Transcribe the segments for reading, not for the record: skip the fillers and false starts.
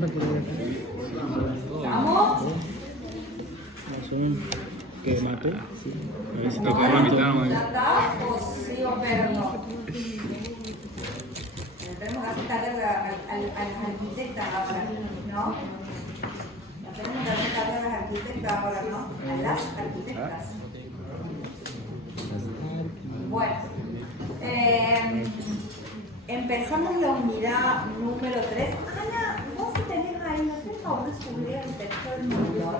¿Estamos? Que mató. A ver si No, tocaba la mitad. ¿ya está? ¿O sigo esperando? Tenemos que hacer a las arquitectas ahora, ¿no? Tenemos que hacer a las arquitectas ahora, ¿no? A las arquitectas. Bueno, empezamos la unidad número 3. Ana, vos si tenés ahí, no sé, favor de subir el texto del monitor.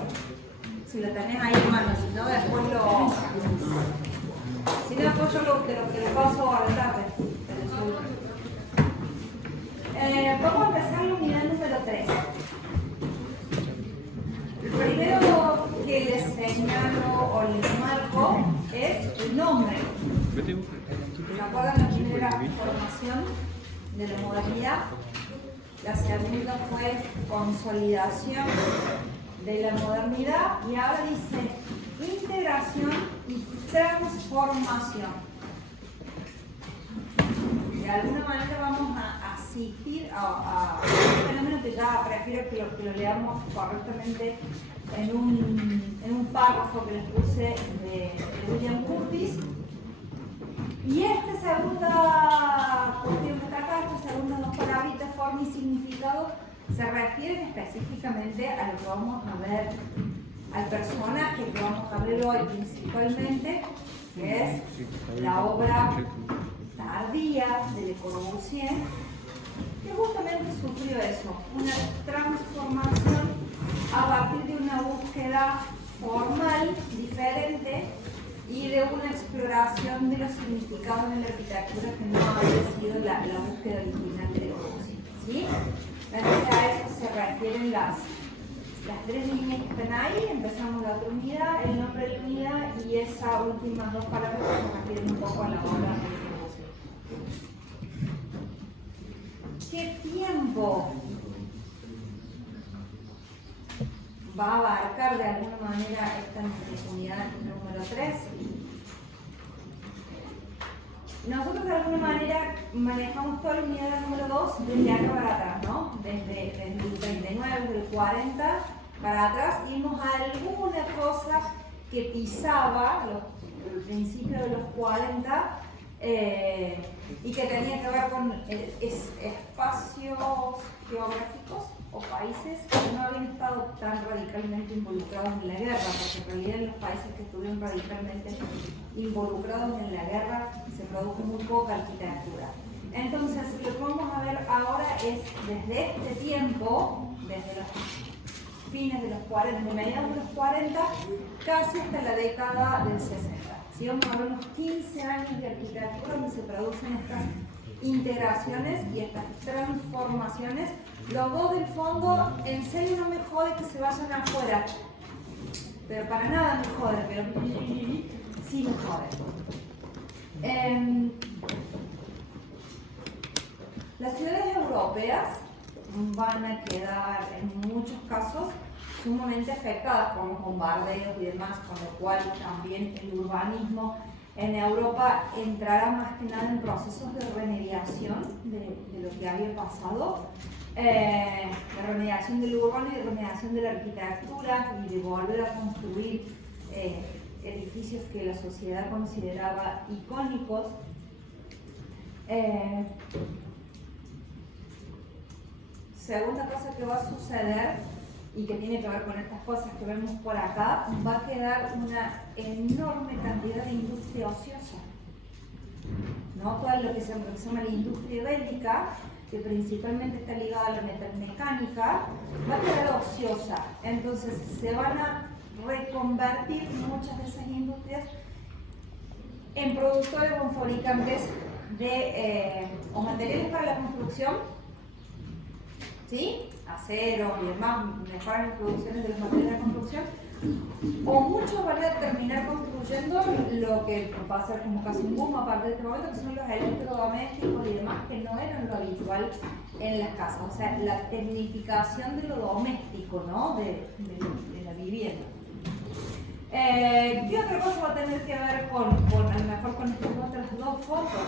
Si lo tenés ahí en mano, si no, después lo. Si no, después yo lo paso a la tarde. Vamos a empezar la unidad número 3. El primero que les señalo o les marco es el nombre. ¿Se acuerdan la primera formación de la modalidad? La segunda fue consolidación de la modernidad y ahora dice integración y transformación. De alguna manera vamos a asistir a un fenómeno que ya prefiero que lo leamos correctamente en un párrafo que les puse de William Curtis. Y esta segunda cuestión que está acá, estas segundas dos palabritas, forma y significado, se refieren específicamente a lo que vamos a ver, al personaje que vamos a ver hoy principalmente, que es la obra tardía de Le Corbusier, que justamente sufrió eso, una transformación a partir de una búsqueda formal, diferente, y de una exploración de los significados de la arquitectura que no había sido la búsqueda original de Le Corbusier, ¿sí? Entonces a eso se refieren las tres líneas que están ahí. Empezamos la otra unidad, el nombre de la unidad y esas últimas dos palabras que se refieren un poco a la obra de Le Corbusier. ¿Qué tiempo va a abarcar de alguna manera esta unidad número 3? Nosotros de alguna manera manejamos toda la unidad número 2 desde acá para atrás, ¿no? Desde el 39, desde el 40 para atrás, vimos alguna cosa que pisaba el principio de los 40 y que tenía que ver con espacios geográficos o países que no habían estado tan radicalmente involucrados en la guerra, porque en realidad en los países que estuvieron radicalmente involucrados en la guerra se produjo muy poca arquitectura. Entonces, lo que vamos a ver ahora es desde este tiempo, desde los fines de los 40, de mediados de los 40, casi hasta la década del 60. ¿Sí? Vamos a ver unos 15 años de arquitectura donde se producen estas integraciones y estas transformaciones. Los dos del fondo, en serio no me jode que se vayan afuera, pero para nada me jode, pero sí me jode. Las ciudades europeas van a quedar en muchos casos sumamente afectadas por los bombardeos y demás, con lo cual también el urbanismo en Europa entrará más que nada en procesos de remediación de lo que había pasado, de remediación del urbano y de remediación de la arquitectura y de volver a construir edificios que la sociedad consideraba icónicos. Segunda cosa que va a suceder y que tiene que ver con estas cosas que vemos por acá, va a quedar una enorme cantidad de industria ociosa, ¿no? Todo lo que se llama la industria bélica, que principalmente está ligada a la metalmecánica, va a quedar ociosa. Entonces se van a reconvertir muchas de esas industrias en productores o en fabricantes de o materiales para la construcción, ¿sí? Acero y demás, mejoran las producciones de los materiales de construcción, o muchos van a terminar construyendo lo que va a ser como casi un boom a partir de este momento, que son los electrodomésticos y demás, que no eran lo habitual en las casas. O sea, la tecnificación de lo doméstico, ¿no? de la vivienda. ¿Qué otra cosa va a tener que ver con a lo mejor con estas otras dos fotos?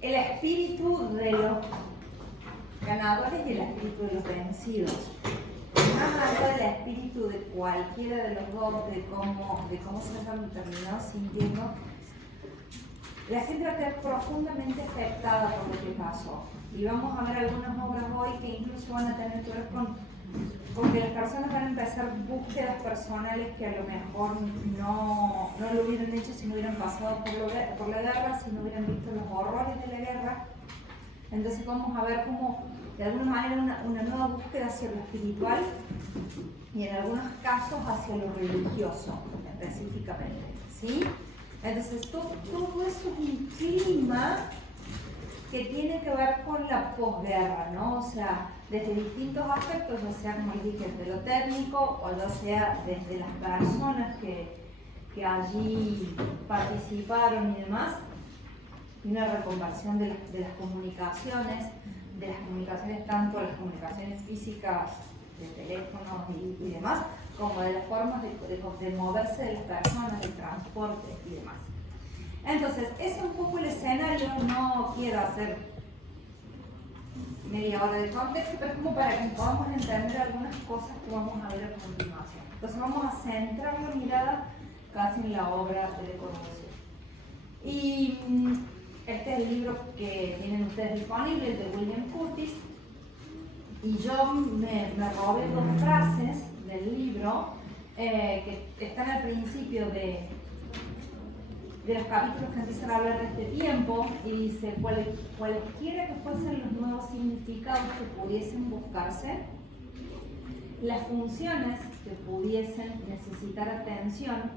El espíritu de los ganadores y el espíritu de los vencidos. Más allá del espíritu de cualquiera de los dos, de cómo se han terminado sintiendo, la gente va a quedar profundamente afectada por lo que pasó. Y vamos a ver algunas obras hoy que incluso van a tener que ver con que las personas van a empezar búsquedas personales que a lo mejor no lo hubieran hecho si no hubieran pasado por la guerra, si no hubieran visto los horrores de la guerra. Entonces vamos a ver cómo, de alguna manera, una nueva búsqueda hacia lo espiritual y en algunos casos hacia lo religioso, específicamente, ¿sí? Entonces todo eso es un clima que tiene que ver con la posguerra, ¿no? O sea, desde distintos aspectos, ya sea, como les dije, desde lo técnico o ya sea desde las personas que allí participaron y demás, y una reconversión de las comunicaciones, tanto las comunicaciones físicas, de teléfonos y demás, como de las formas de moverse de las personas, del transporte y demás. Entonces, ese es un poco el escenario. No quiero hacer media hora de contexto, pero es como para que podamos entender algunas cosas que vamos a ver a continuación. Entonces vamos a centrar la mirada casi en la obra de Le Corbusier. Y este es el libro que tienen ustedes disponible, el de William Curtis. Y yo me robé dos frases del libro que están al principio de los capítulos que empiezan a hablar de este tiempo, y dice: cualquiera que fuesen los nuevos significados que pudiesen buscarse, las funciones que pudiesen necesitar atención,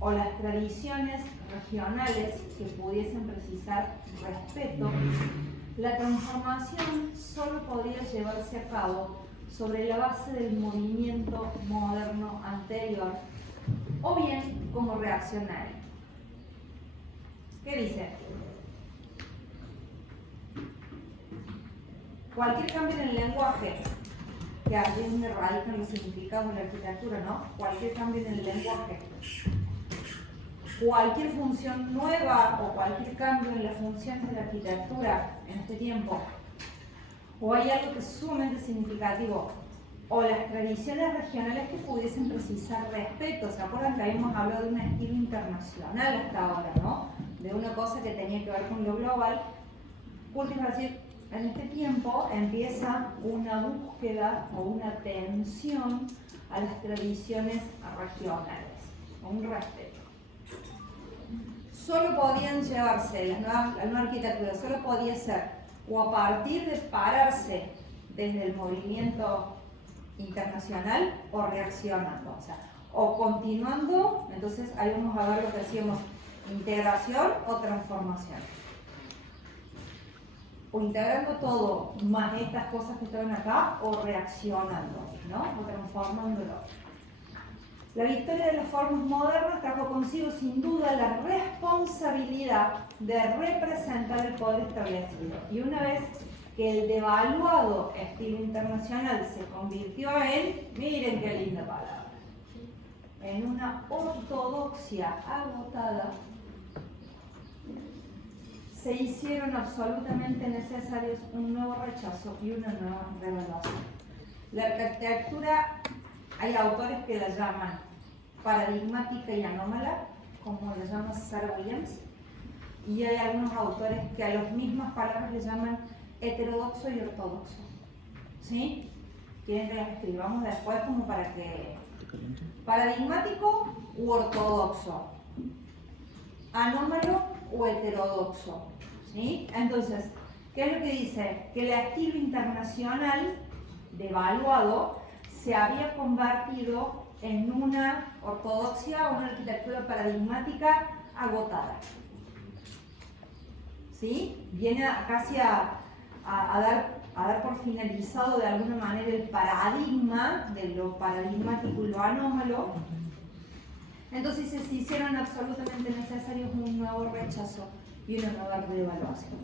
o las tradiciones regionales que pudiesen precisar respeto, la transformación solo podría llevarse a cabo sobre la base del movimiento moderno anterior, o bien como reaccionario. ¿Qué dice? Cualquier cambio en el lenguaje, que allí es donde radican los significados de la arquitectura, ¿no? Cualquier cambio en el lenguaje, cualquier función nueva o cualquier cambio en las funciones de la arquitectura en este tiempo, o hay algo que es sumamente significativo, o las tradiciones regionales que pudiesen precisar respeto. ¿Se acuerdan que habíamos hablado de un estilo internacional hasta ahora, ¿no? De una cosa que tenía que ver con lo global. Curtis va a decir: en este tiempo empieza una búsqueda o una atención a las tradiciones regionales, o un respeto. Solo podían llevarse, la nueva arquitectura solo podía ser o a partir de pararse desde el movimiento internacional o reaccionando, o sea, o continuando. Entonces ahí vamos a ver lo que decíamos: integración o transformación, o integrando todo más estas cosas que estaban acá, o reaccionando, ¿no? O transformándolo. La victoria de las formas modernas trajo consigo sin duda la responsabilidad de representar el poder establecido, y una vez que el devaluado estilo internacional se convirtió en, miren qué linda palabra, en una ortodoxia agotada, se hicieron absolutamente necesarios un nuevo rechazo y una nueva revaluación. La arquitectura, hay autores que la llaman paradigmática y anómala, como la llama Sarah Williams, y hay algunos autores que a las mismas palabras le llaman heterodoxo y ortodoxo. ¿Sí? ¿Quieren que las escribamos después como para que... paradigmático u ortodoxo, anómalo o heterodoxo? ¿Sí? Entonces, ¿qué es lo que dice? Que el estilo internacional devaluado se había convertido en una ortodoxia o una arquitectura paradigmática agotada. ¿Sí? Viene casi a dar por finalizado de alguna manera el paradigma de lo paradigmático y lo anómalo. Entonces se hicieron absolutamente necesarios un nuevo rechazo y una nueva reevaluación.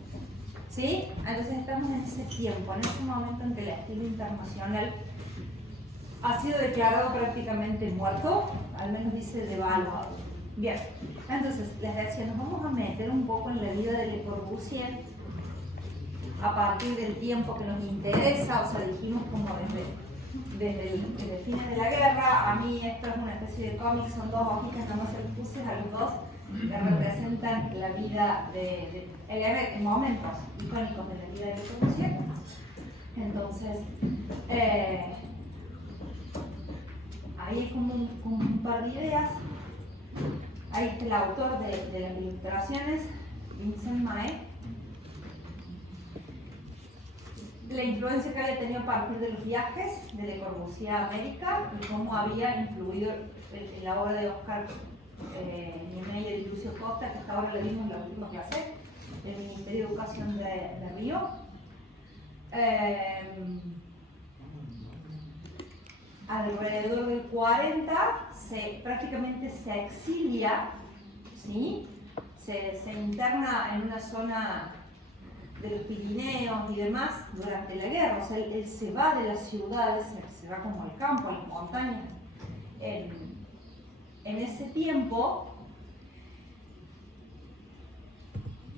¿Sí? Entonces estamos en ese tiempo, en ese momento en que el estilo internacional ha sido declarado prácticamente muerto, al menos dice devaluado. Bien, entonces les decía, nos vamos a meter un poco en la vida de Le Corbusier a partir del tiempo que nos interesa, o sea, dijimos como desde fines de la guerra. A mí esto es una especie de cómic, son dos hojitas, nada más se los puse a los dos, que representan la vida en momentos icónicos de la vida de Le Corbusier. Entonces, ahí hay como un par de ideas. Ahí está el autor de las ilustraciones, Vincent Maé. La influencia que había tenido a partir de los viajes de Le Corbusier a América y cómo había influido en la obra de Oscar Niemeyer y Lucio Costa, que hasta ahora le vimos la última clase del Ministerio de Educación de Río. Alrededor del 40 prácticamente se exilia, ¿sí? se interna en una zona de los Pirineos y demás durante la guerra. O sea, él se va de las ciudades, se va como al campo, a las montañas. En ese tiempo,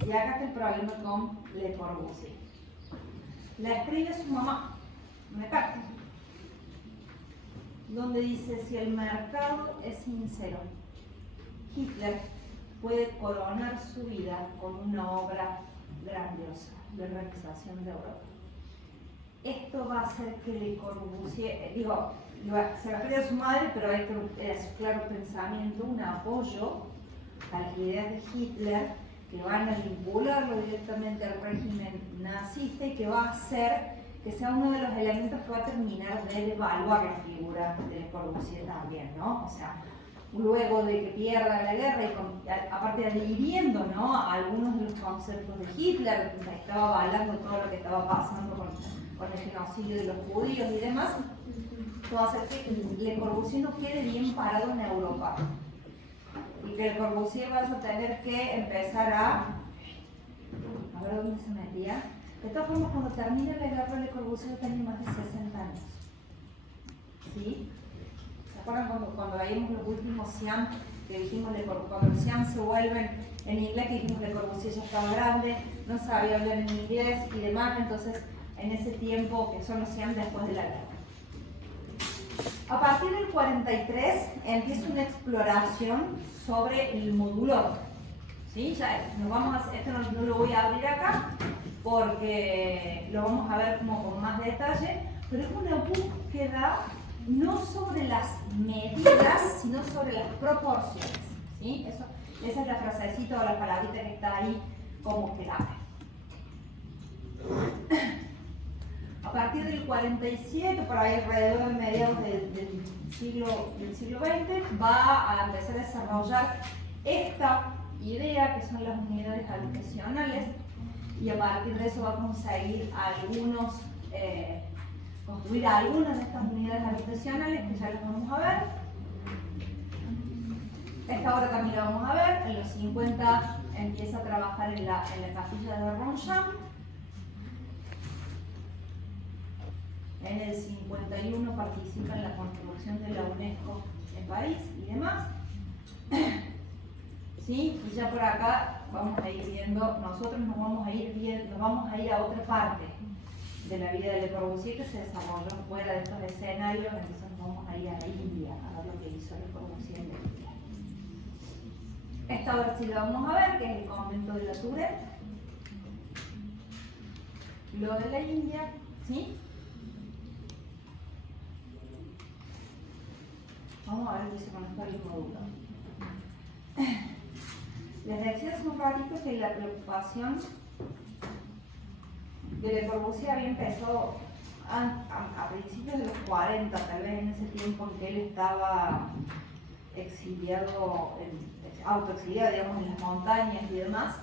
y acá está el problema con Le Corbusier. Le escribe a su mamá una carta donde dice: si el mercado es sincero, Hitler puede coronar su vida con una obra grandiosa de realización de Europa. Esto va a hacer que Le Corbusier, se refiere a su madre, pero esto era su claro pensamiento, un apoyo a las ideas de Hitler que van a vincularlo directamente al régimen nazista y que va a hacer que sea uno de los elementos que va a terminar de devaluar la figura de Le Corbusier también, ¿no? O sea, luego de que pierda la guerra y aparte adhiriendo, ¿no?, a algunos de los conceptos de Hitler, que estaba avalando todo lo que estaba pasando con el genocidio de los judíos y demás, esto va a hacer que Le Corbusier no quede bien parado en Europa y que Le Corbusier vaya a tener que empezar a ver dónde se metía. De todas formas, cuando termine la guerra, Le Corbusier tenía más de 60 años, ¿sí? ¿Se acuerdan cuando veíamos los últimos Siam, que dijimos cuando los Siam se vuelven en inglés, que dijimos Le Corbusier ya estaba grande, no sabía hablar en inglés y demás? Entonces, en ese tiempo que son los Siam después de la guerra. A partir del 43 empieza una exploración sobre el modulor, ¿sí? Ya esto no lo voy a abrir acá porque lo vamos a ver como con más detalle, pero es una búsqueda no sobre las medidas, sino sobre las proporciones, ¿sí? Esa es la frasecita o la palabrita que está ahí como clave. A partir del 47, por ahí alrededor de mediados del siglo XX, va a empezar a desarrollar esta idea que son las unidades habitacionales, y a partir de eso va a conseguir construir algunas de estas unidades habitacionales que ya las vamos a ver. Esta obra también la vamos a ver. En los 50 empieza a trabajar en la capilla de Ronchamp. En el 51 participa en la construcción de la UNESCO en París y demás. ¿Sí? Y ya por acá vamos a ir viendo, nosotros nos vamos a ir a otra parte de la vida de Le Corbusier que se desarrolló fuera de estos escenarios. Entonces nos vamos a ir a la India a ver lo que hizo Le Corbusier en la India. Esta obra sí la vamos a ver, que es el convento de la Tourette. Lo de la India, ¿sí? Vamos a ver qué se conecta el módulo. Les decía hace un ratito que la preocupación de Le Corbusier había empezado a principios de los 40, tal vez en ese tiempo en que él estaba exiliado, autoexiliado, digamos, en las montañas y demás.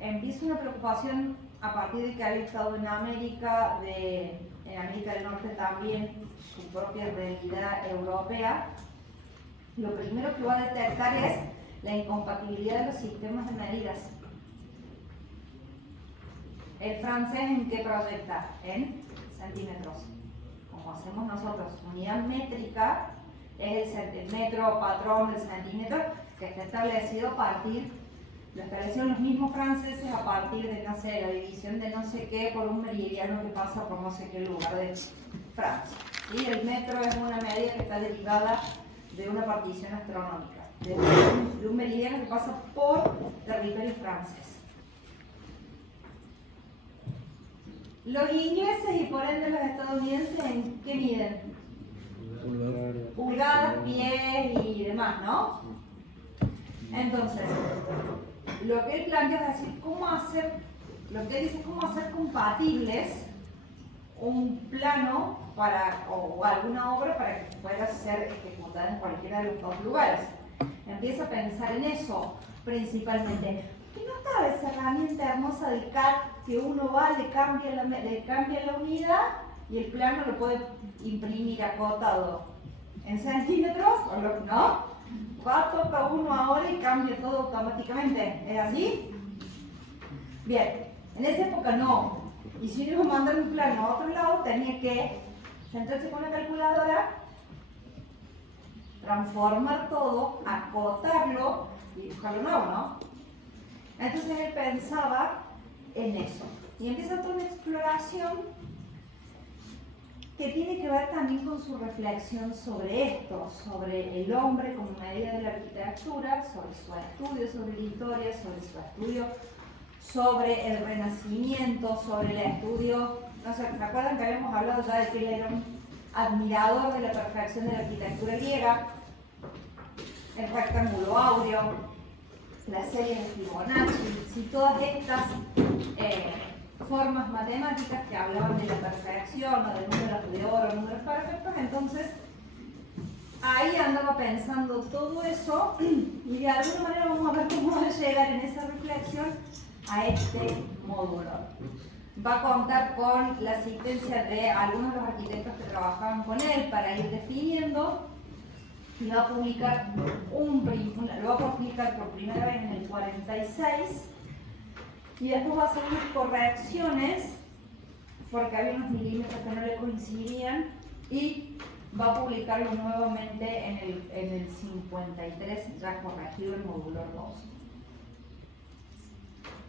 Empieza una preocupación a partir de que había estado en América, en América del Norte también, su propia realidad europea. Lo primero que va a detectar es la incompatibilidad de los sistemas de medidas. El francés, ¿en qué proyecta? En centímetros. Como hacemos nosotros, unidad métrica es el metro patrón del centímetro, que está establecido a partir lo establecieron los mismos franceses a partir de, no sé, la división de no sé qué por un meridiano que pasa por no sé qué lugar de Francia. ¿Sí? El metro es una medida que está derivada de una partición astronómica, de un meridiano que pasa por territorio francés. Los ingleses y por ende los estadounidenses, ¿en qué miden? Pulgadas, pies y demás, ¿no? Entonces, lo que él plantea es decir, cómo hacer, lo que él dice es cómo hacer compatibles un plano para, o alguna obra para que pueda ser ejecutada en cualquiera de los dos lugares. Empieza a pensar en eso principalmente. ¿Qué no está esa herramienta hermosa del CAD que uno va, le cambia la unidad y el plano lo puede imprimir acotado en centímetros? ¿No? Va, toca uno ahora y cambia todo automáticamente. ¿Es así? Bien, en esa época no. Y si uno iba a mandar un plano a otro lado, tenía que sentarse con la calculadora, transformar todo, acotarlo y dibujarlo nuevo, ¿no? Entonces él pensaba en eso. Y empieza toda una exploración que tiene que ver también con su reflexión sobre esto, sobre el hombre como medida de la arquitectura, sobre su estudio sobre la historia, sobre su estudio sobre el Renacimiento, sobre el estudio, no sé, ¿me acuerdan que habíamos hablado ya de que él era un admirador de la perfección de la arquitectura griega? El rectángulo áureo, la serie de Fibonacci, y todas estas formas matemáticas que hablaban de la perfección o de números de oro, números perfectos. Entonces ahí andaba pensando todo eso y de alguna manera vamos a ver cómo va a llegar en esa reflexión a este módulo. Va a contar con la asistencia de algunos de los arquitectos que trabajaban con él para ir definiendo, y va a publicar lo va a publicar por primera vez en el 46, y después va a hacer unas correcciones porque había unos milímetros que no le coincidían, y va a publicarlo nuevamente en el 53, ya corregido el módulo 2.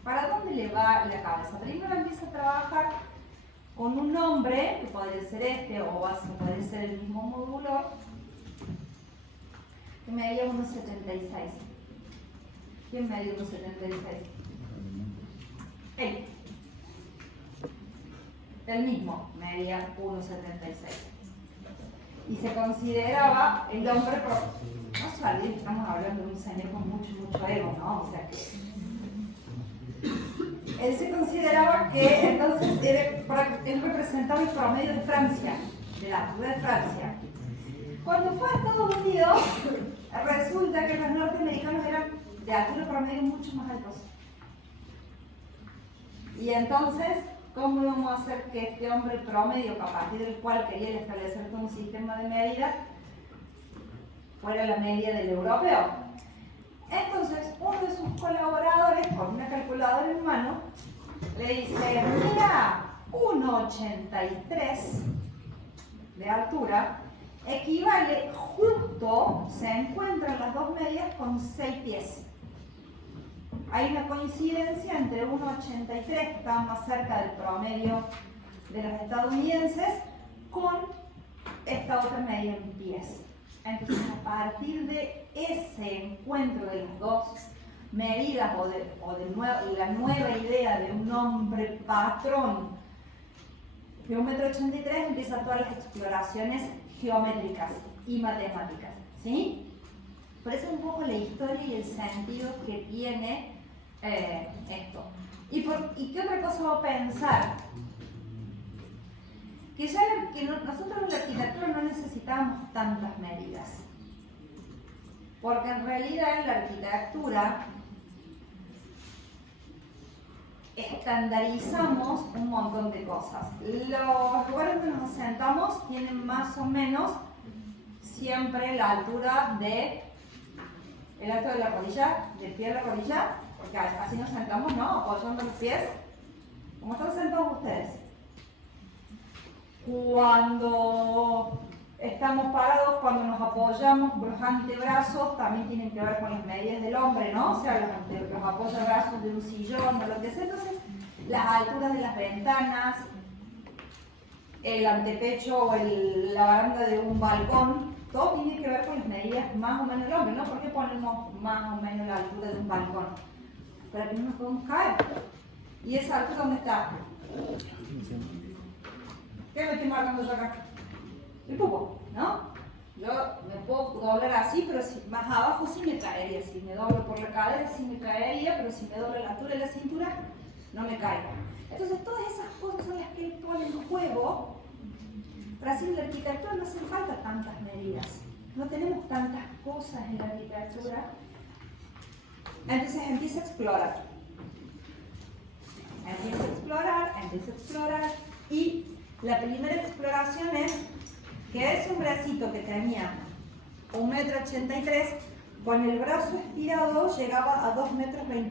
¿Para dónde le va la cabeza? Primero empieza a trabajar con un nombre, que podría ser este o puede ser el mismo módulo, que medía 1,76. ¿Quién medía 1,76? Él. El mismo medía 1,76. Y se consideraba el hombre, no sabía que estamos hablando de un señor con mucho ego, ¿no? O sea que él se consideraba que entonces él representaba el promedio de Francia, de la altura de Francia. Cuando fue a Estados Unidos, resulta que los norteamericanos eran de altura promedio mucho más altos. Y entonces, ¿cómo íbamos a hacer que este hombre promedio, a partir del cual quería establecer un sistema de medidas, fuera la media del europeo? Entonces, uno de sus colaboradores, con una calculadora en mano, le dice, mira, 1,83 de altura equivale justo, se encuentran las dos medias con 6 pies. Hay una coincidencia entre 1,83, que estaba más cerca del promedio de los estadounidenses, con esta otra media en pies. Entonces, a partir de ese encuentro de las dos medidas y la nueva idea de un nombre patrón de 1,83 m, empiezan todas las exploraciones geométricas y matemáticas, ¿sí? Por eso un poco la historia y el sentido que tiene esto. ¿Y qué otra cosa va a pensar? Que nosotros en la arquitectura no necesitamos tantas medidas, porque en realidad en la arquitectura estandarizamos un montón de cosas. Los lugares donde nos sentamos tienen más o menos siempre la altura el alto de la rodilla, del pie de la rodilla, porque así nos sentamos, ¿no? Apoyando los pies. ¿Cómo están sentados ustedes? Cuando estamos parados, cuando nos apoyamos, los antebrazos también tienen que ver con las medidas del hombre, ¿no? O sea, los apoyabrazos de un sillón o lo que sea. Entonces, las alturas de las ventanas, el antepecho o la baranda de un balcón, todo tiene que ver con las medidas más o menos del hombre, ¿no? ¿Por qué ponemos más o menos la altura de un balcón? Para que no nos podamos caer. ¿Y esa altura dónde está? ¿Qué me estoy marcando yo acá? El pupo, ¿no? Yo me puedo doblar así, pero si, más abajo sí me caería. Si me doblo por la cadera sí me caería, pero si me doblo la altura de la cintura, no me caigo. Entonces todas esas cosas son las que él pone en juego. Para hacer la arquitectura no hacen falta tantas medidas. No tenemos tantas cosas en la arquitectura. Entonces empieza a explorar. Empieza a explorar. Y la primera exploración es que ese bracito que tenía 1,83 m, con el brazo estirado llegaba a 2,26 m.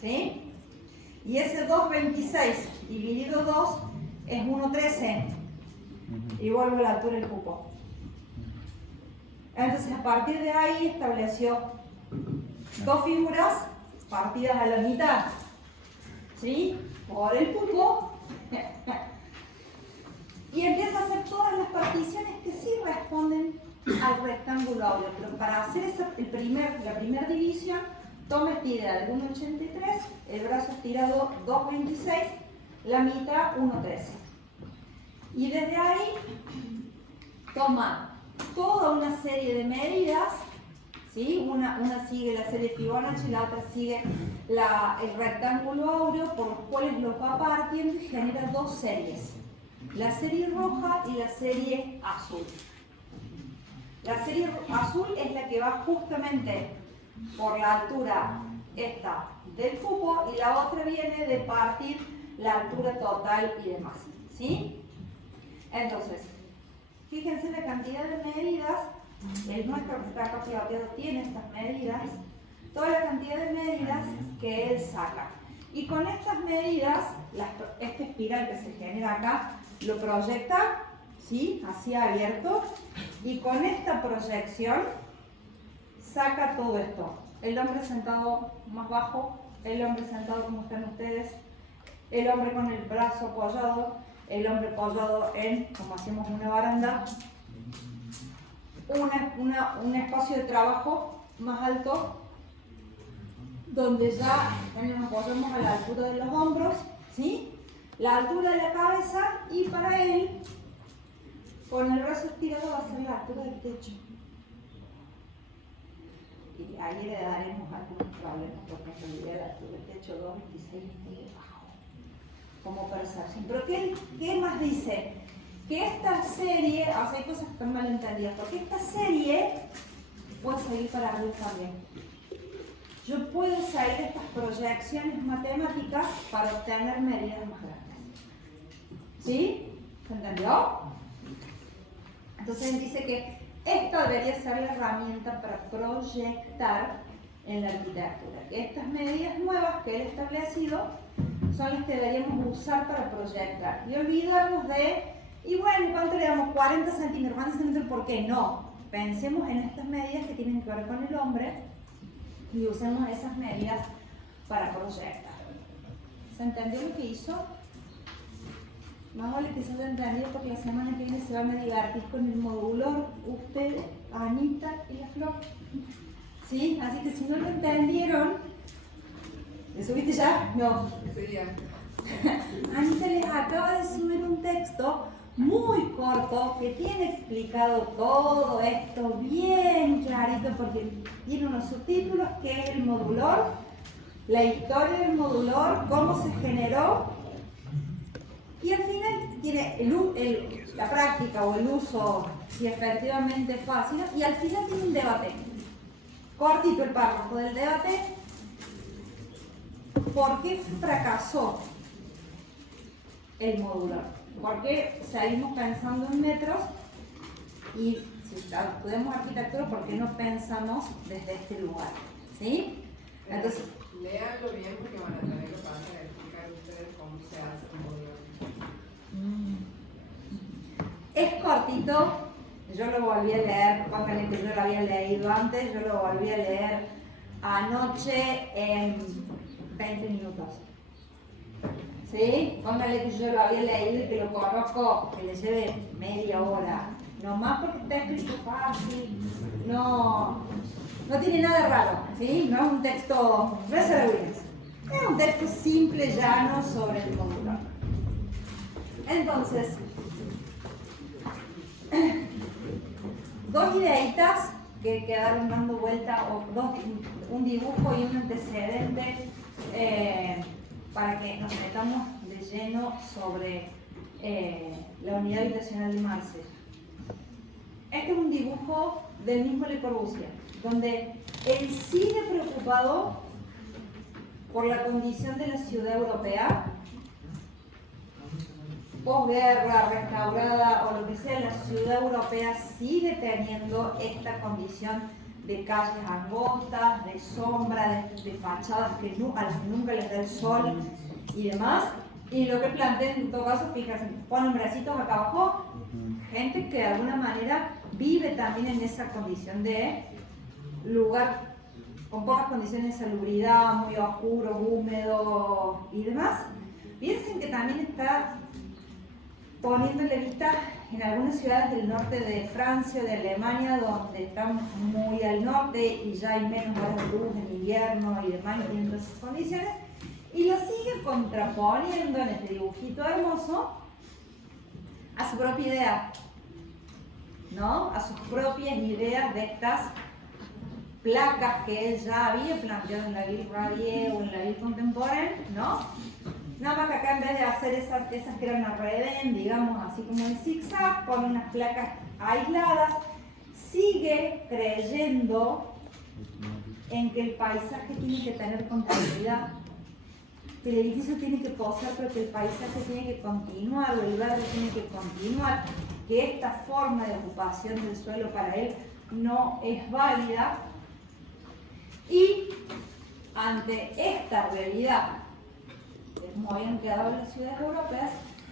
¿Sí? Y ese 2,26 dividido 2 es 1,13. Y vuelvo a la altura del pupo. Entonces, a partir de ahí estableció dos figuras partidas a la mitad. ¿Sí? Por el pupo. Y empieza a hacer todas las particiones que sí responden al rectángulo áureo. Pero para hacer la primera división, toma estira del 1,83, el brazo estirado 2,26, la mitad 1,13. Y desde ahí toma toda una serie de medidas, ¿sí? Una sigue la serie Fibonacci, la otra sigue el rectángulo áureo, por los cuales los va partiendo y genera dos series. La serie roja y la serie azul. La serie azul es la que va justamente por la altura esta del pupo y la otra viene de partir la altura total y demás. ¿Sí? Entonces, fíjense la cantidad de medidas. El nuestro que está acá plateado tiene estas medidas. Toda la cantidad de medidas que él saca. Y con estas medidas, esta espiral que se genera acá, lo proyecta, ¿sí? Así abierto. Y con esta proyección, saca todo esto. El hombre sentado más bajo, el hombre sentado como están ustedes, el hombre con el brazo apoyado, el hombre apoyado en, como hacemos una baranda, un espacio de trabajo más alto, donde ya nos apoyamos a la altura de los hombros, ¿sí? La altura de la cabeza, y para él, con el brazo estirado, va a ser la altura del techo. Y ahí le daremos algunos problemas, porque en realidad la altura del techo 2,26 es muy bajo, como percepción. Pero ¿qué más dice? Que esta serie, o sea, hay cosas que están mal entendidas, porque esta serie puede seguir para arriba también. Yo puedo seguir estas proyecciones matemáticas para obtener medidas más grandes. ¿Sí? ¿Se entendió? Entonces dice que esta debería ser la herramienta para proyectar en la arquitectura. Que estas medidas nuevas que él ha establecido son las que deberíamos usar para proyectar. Y olvidarnos y bueno, ¿cuánto le damos? 40 centímetros. ¿Cuántos centímetros? ¿Por qué no? Pensemos en estas medidas que tienen que ver con el hombre y usemos esas medidas para proyectar. ¿Se entendió lo que hizo? Más vale que se haya entendido, porque la semana que viene se van a divertir con el modulor, ustedes, Anita y la Flor. ¿Sí? Así que si no lo entendieron, ¿le subiste ya? No. Sí, ya. Anita les acaba de subir un texto muy corto que tiene explicado todo esto bien clarito, porque tiene unos subtítulos que es el modulor, la historia del modulor, cómo se generó, y al final tiene la práctica o el uso, si efectivamente es fácil, y al final tiene un debate. Cortito el párrafo del debate. ¿Por qué fracasó el modular? ¿Por qué seguimos pensando en metros? Y si estudiamos arquitectura, ¿por qué no pensamos desde este lugar? ¿Sí? Entonces, léanlo bien, porque van a tener que pasar a explicar ustedes cómo se hace un modelo. Es cortito, yo lo volví a leer, pónganle que yo lo había leído antes, yo lo volví a leer anoche en 20 minutos. ¿Sí? Pónganle que yo lo había leído y que lo conozco, que le lleve media hora. No más porque está escrito fácil, no tiene nada raro, ¿sí? No es un texto, no es Williams. Es un texto simple, llano, sobre el modular. Entonces, dos ideitas que quedaron dando vuelta, un dibujo y un antecedente para que nos metamos de lleno sobre la unidad habitacional de Marsella. Este es un dibujo del mismo Le Corbusier, donde él sigue preocupado por la condición de la ciudad europea, posguerra, restaurada o lo que sea. La ciudad europea sigue teniendo esta condición de calles angostas, de sombra, de fachadas a las que nunca les da el sol y demás. Y lo que plantean en todo caso, fíjense, ponen bracitos acá abajo, gente que de alguna manera vive también en esa condición de lugar con pocas condiciones de salubridad, muy oscuro, húmedo y demás. Piensen que también está poniéndole vista en algunas ciudades del norte de Francia, de Alemania, donde estamos muy al norte y ya hay menos horas de luz en invierno y demás, y en esas condiciones, y lo sigue contraponiendo en este dibujito hermoso a su propia idea, ¿no? A sus propias ideas de estas placas que él ya había planteado en la Ville Radier o en la Ville Contemporaine, ¿no? Nada más que acá en vez de hacer esas que eran a redén, digamos así como en zigzag, pone unas placas aisladas, sigue creyendo en que el paisaje tiene que tener continuidad, que el edificio tiene que posar, pero que el paisaje tiene que continuar, o el verde tiene que continuar, que esta forma de ocupación del suelo para él no es válida. Y ante esta realidad, como habían quedado las ciudades europeas,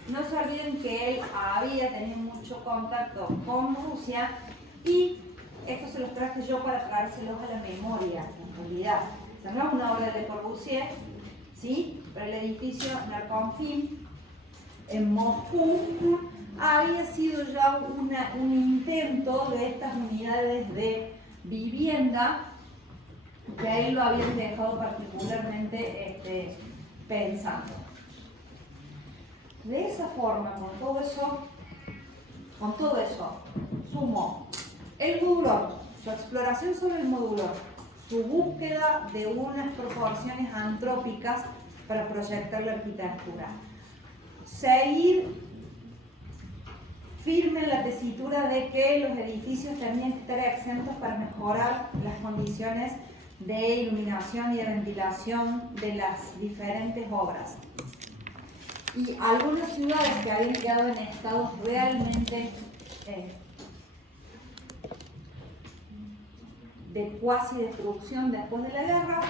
no se olviden que él había tenido mucho contacto con Rusia, y esto se los traje yo para traérselos a la memoria, en realidad. Esta no es una obra de Le Corbusier, ¿sí? Pero el edificio Merconfim en Moscú había sido ya un intento de estas unidades de vivienda que ahí lo habían dejado particularmente pensando. De esa forma, con todo eso, sumó el modulor, su exploración sobre el modulor, su búsqueda de unas proporciones antrópicas para proyectar la arquitectura, seguir firme en la tesitura de que los edificios tenían que estar exentos para mejorar las condiciones de iluminación y de ventilación de las diferentes obras. Y algunas ciudades que habían quedado en estados realmente de cuasi destrucción después de la guerra,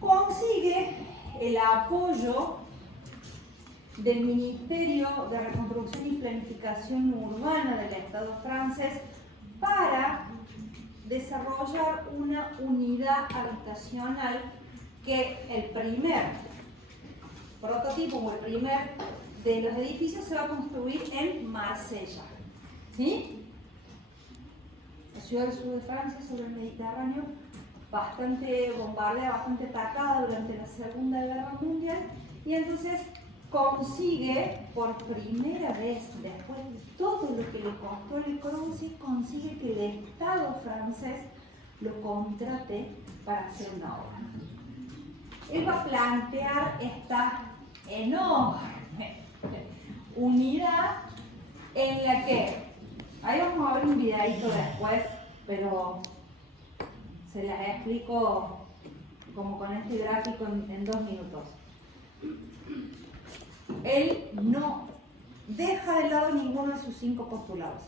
consigue el apoyo del Ministerio de Reconstrucción y Planificación Urbana del Estado francés para desarrollar una unidad habitacional que el primer prototipo o el primer de los edificios se va a construir en Marsella, ¿sí? La ciudad del sur de Francia, sobre el Mediterráneo, bastante bombardeada, bastante atacada durante la Segunda Guerra Mundial, y entonces consigue por primera vez, después de todo lo que le costó Le Corbusier, consigue que el Estado francés lo contrate para hacer una obra. Él va a plantear esta enorme unidad en la que, ahí vamos a ver un videito después, pero se las explico como con este gráfico en 2 minutos. Él no deja de lado ninguno de sus 5 postulados.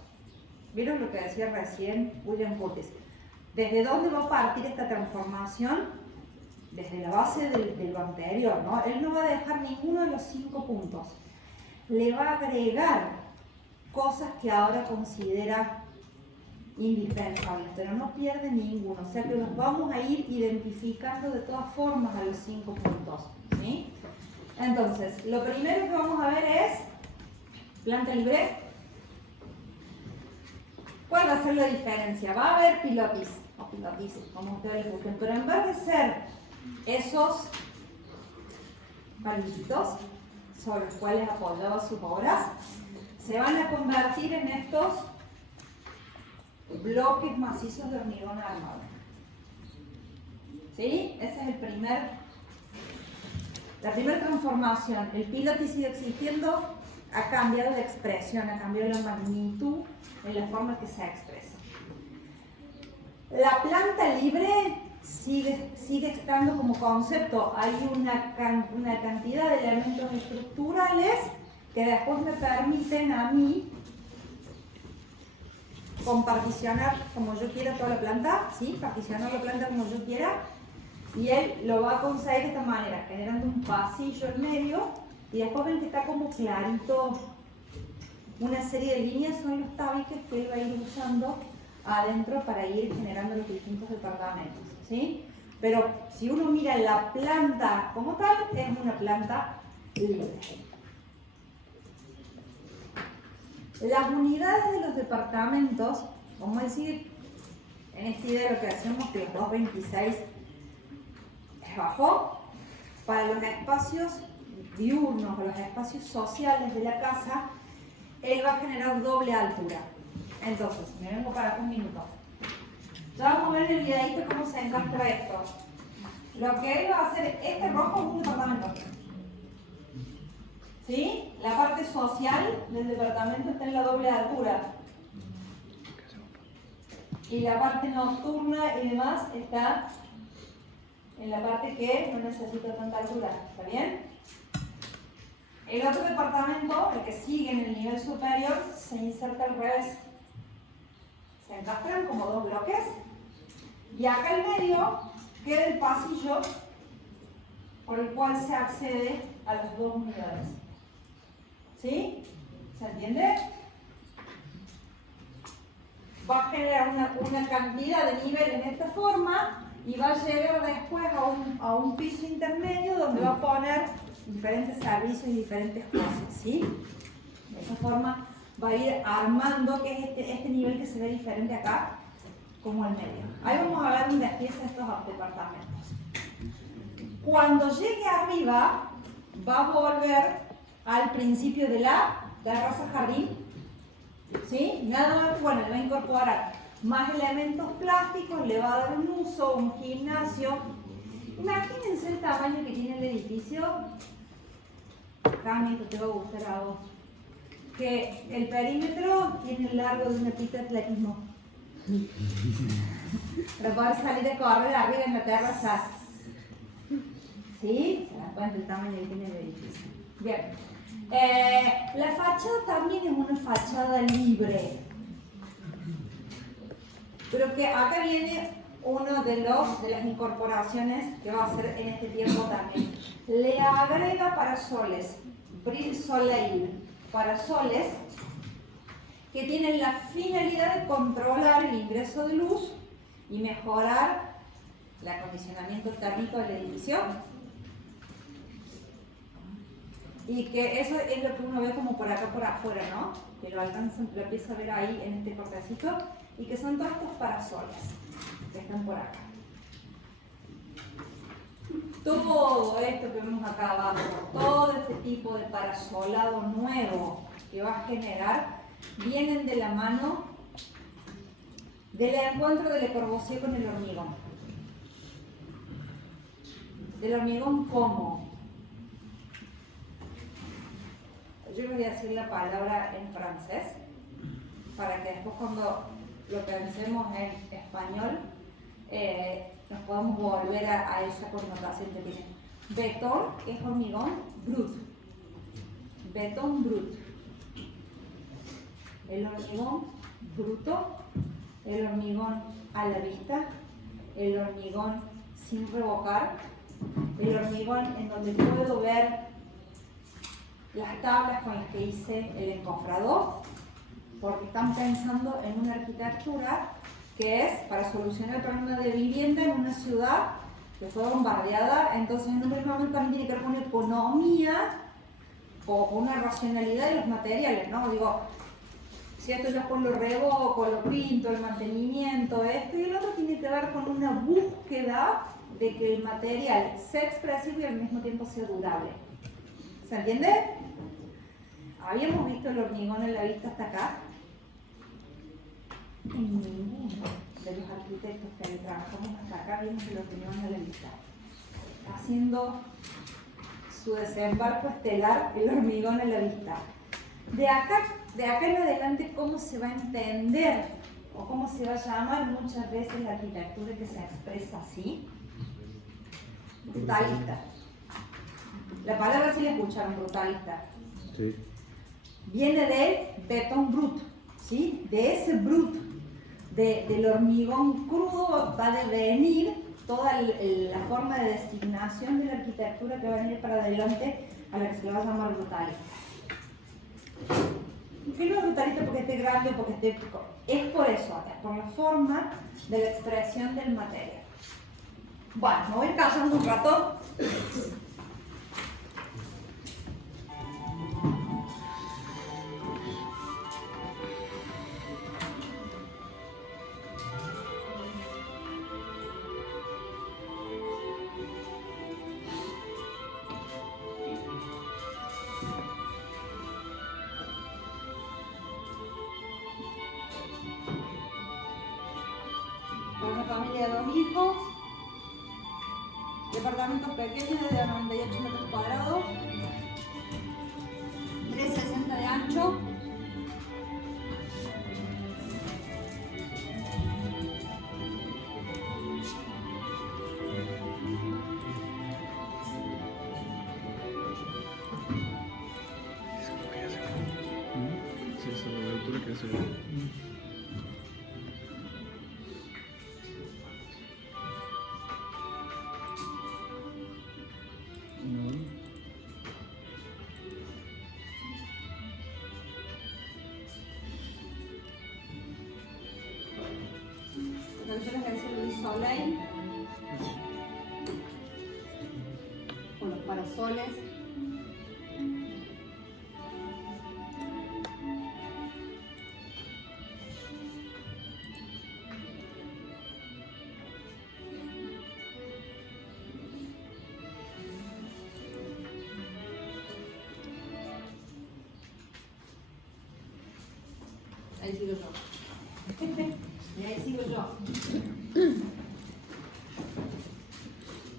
¿Vieron lo que decía recién William Curtis? ¿Desde dónde va a partir esta transformación? Desde la base de lo anterior, ¿no? Él no va a dejar ninguno de los 5 puntos. Le va a agregar cosas que ahora considera indispensables, pero no pierde ninguno. O sea que los vamos a ir identificando de todas formas a los 5 puntos. ¿Sí? Entonces, lo primero que vamos a ver es planta libre. ¿Cuál va a ser la diferencia? Va a haber pilotis, o pilotis, como ustedes les gusten, pero en vez de ser esos palillitos sobre los cuales apoyaba sus obras, se van a convertir en estos bloques macizos de hormigón armado. ¿Sí? Esa es la primera transformación. El pilotis sigue existiendo, ha cambiado de expresión, ha cambiado la magnitud en la forma que se expresa. La planta libre sigue estando como concepto. Hay una cantidad de elementos estructurales que después me permiten a mí comparticionar como yo quiera toda la planta, ¿sí? Particionar la planta como yo quiera, y él lo va a conseguir de esta manera, generando un pasillo en medio, y después ven que está como clarito una serie de líneas, son los tabiques que él va a ir usando adentro para ir generando los distintos departamentos, ¿sí? Pero si uno mira la planta como tal, es una planta libre. Las unidades de los departamentos, vamos a decir, en esta idea lo que hacemos que los 226 es bajo, para los espacios diurnos o los espacios sociales de la casa, él va a generar doble altura. Entonces, me vengo para un minuto. Ya vamos a ver en el videito cómo se encuentra esto. Lo que él va a hacer, este rojo es un departamento. ¿Sí? La parte social del departamento está en la doble altura. Y la parte nocturna y demás está en la parte que no necesita tanta altura. ¿Está bien? El otro departamento, el que sigue en el nivel superior, se inserta al revés. Se encastran como dos bloques. Y acá en medio queda el pasillo por el cual se accede a las dos unidades. ¿Sí? ¿Se entiende? Va a generar una cantidad de nivel en esta forma y va a llegar después a un piso intermedio donde va a poner diferentes servicios y diferentes cosas. ¿Sí? De esa forma va a ir armando que es este nivel que se ve diferente acá, como el medio. Ahí vamos a ver un despiece de estos departamentos. Cuando llegue arriba, va a volver al principio de la terraza jardín, ¿sí? Nada más, bueno, le va a incorporar más elementos plásticos, le va a dar un uso, un gimnasio. Imagínense el tamaño que tiene el edificio. Cami, esto te va a gustar a vos. Que el perímetro tiene el largo de una pista de atletismo. Para poder salir a correr arriba en la terraza. ¿Sí? Se dan cuenta el tamaño que tiene el edificio. Bien. La fachada también es una fachada libre. Pero que acá viene uno de las incorporaciones que va a hacer en este tiempo también. Le agrega parasoles, Bril Soleil, parasoles que tienen la finalidad de controlar el ingreso de luz y mejorar el acondicionamiento térmico del edificio. Y que eso es lo que uno ve como por acá por afuera, ¿no? Que lo alcanzan, lo empieza a ver ahí en este cortecito. Y que son todos estos parasoles que están por acá. Todo esto que vemos acá abajo, todo este tipo de parasolado nuevo que va a generar, vienen de la mano del encuentro de Le Corbusier con el hormigón. ¿Del hormigón cómo? Yo les voy a decir la palabra en francés para que después cuando lo pensemos en español nos podamos volver a esa connotación que tiene. Betón es hormigón brut. Betón brut. El hormigón bruto, el hormigón a la vista, el hormigón sin revocar, el hormigón en donde puedo ver las tablas con las que hice el encofrado, porque están pensando en una arquitectura que es para solucionar el problema de vivienda en una ciudad que fue bombardeada. Entonces en un primer momento también tiene que ver con economía o con una racionalidad de los materiales, ¿no? Digo, si esto yo después lo revoco, lo pinto, el mantenimiento, esto y el otro tiene que ver con una búsqueda de que el material sea expresivo y al mismo tiempo sea durable. ¿Se entiende? ¿Habíamos visto el hormigón en la vista hasta acá? En ninguno de los arquitectos que trabajamos hasta acá vimos el hormigón en la vista. Haciendo su desembarco estelar, el hormigón en la vista. De acá en adelante, ¿cómo se va a entender o cómo se va a llamar muchas veces la arquitectura que se expresa así? Brutalista. La palabra sí la escucharon, brutalista. Sí. Viene de betón brut, ¿sí? De ese brut, del hormigón crudo va a devenir toda la forma de designación de la arquitectura que va a venir para adelante, a la que se le va a llamar brutalista. ¿Por qué no es brutalista? Porque esté grande, porque esté pico. Es por eso, es por la forma de la expresión del material. Bueno, me voy a ir callando un rato. Una familia de 2 hijos, departamentos pequeños de 98 metros cuadrados, 360 de ancho. Sí, esa es la altura que hace. Soleil, con los parasoles. Ahí sigo yo. Y ahí sigo yo.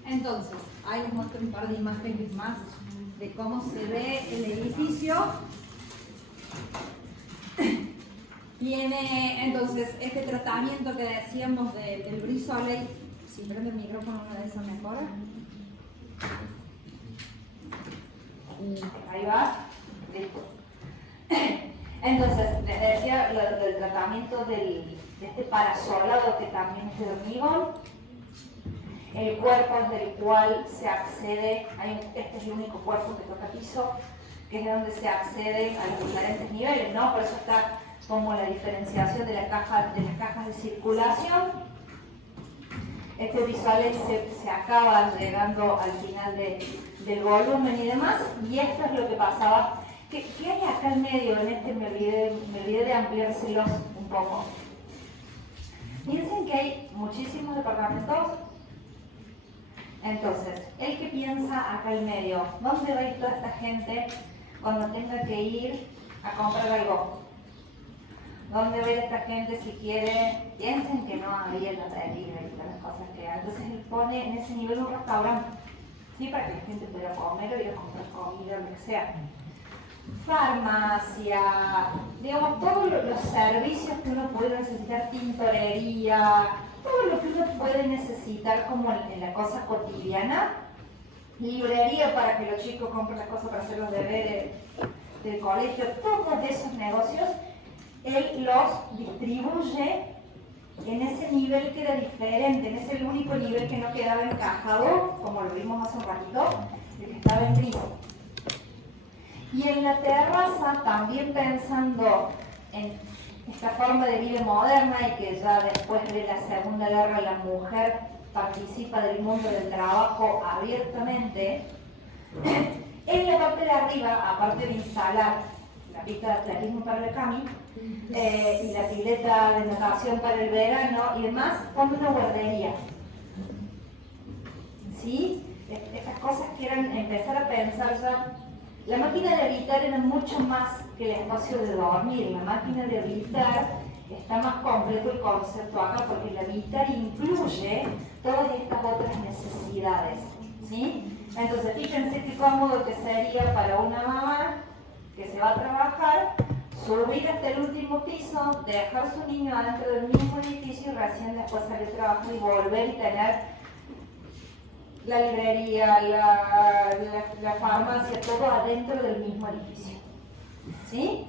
Entonces, ahí les muestro un par de imágenes más de cómo se ve el edificio. Tiene entonces este tratamiento que decíamos del Brise Soleil. Si prende el micrófono, una de esas mejora. Ahí va. Listo. Entonces, les decía lo del tratamiento de este parasolado que también es de hormigón. El cuerpo del cual se accede, este es el único cuerpo que toca piso, que es de donde se accede a los diferentes niveles, ¿no? Por eso está como la diferenciación de las cajas de circulación. Este visual se acaba llegando al final del volumen y demás, y esto es lo que pasaba. ¿Qué hay acá en medio? En este me olvidé de ampliárselos un poco. Piensen que hay muchísimos departamentos. Entonces, el que piensa acá en medio, ¿dónde va a ir toda esta gente cuando tenga que ir a comprar algo? ¿Dónde va a ir esta gente si quiere? Piensen que no había la delivery y todas las cosas que hay. Entonces él pone en ese nivel un restaurante, ¿sí? Para que la gente pueda comer o ir a comprar comida, lo que sea. Farmacia, digamos, todos los servicios que uno puede necesitar, tintorería, todo lo que uno puede necesitar como en la cosa cotidiana, librería para que los chicos compren las cosas para hacer los deberes del colegio, todos esos negocios, él los distribuye en ese nivel que era diferente, en ese único nivel que no quedaba encajado, como lo vimos hace un ratito, el que estaba en gris. Y en la terraza, también pensando en esta forma de vida moderna y que ya después de la Segunda Guerra la mujer participa del mundo del trabajo abiertamente, en la parte de arriba, aparte de instalar la pista de atletismo para el Cami y la pileta de natación para el verano y demás, pone una guardería. ¿Sí? Estas cosas quieren empezar a pensar ya. La máquina de habitar era mucho más que el espacio de dormir. La máquina de habitar está más completo el concepto acá porque el habitar incluye todas estas otras necesidades. ¿Sí? Entonces fíjense qué cómodo que sería para una mamá que se va a trabajar subir hasta el último piso, dejar a su niño adentro del mismo edificio y recién después salir a trabajar y volver y tener la librería, la farmacia, todo adentro del mismo edificio. ¿Sí?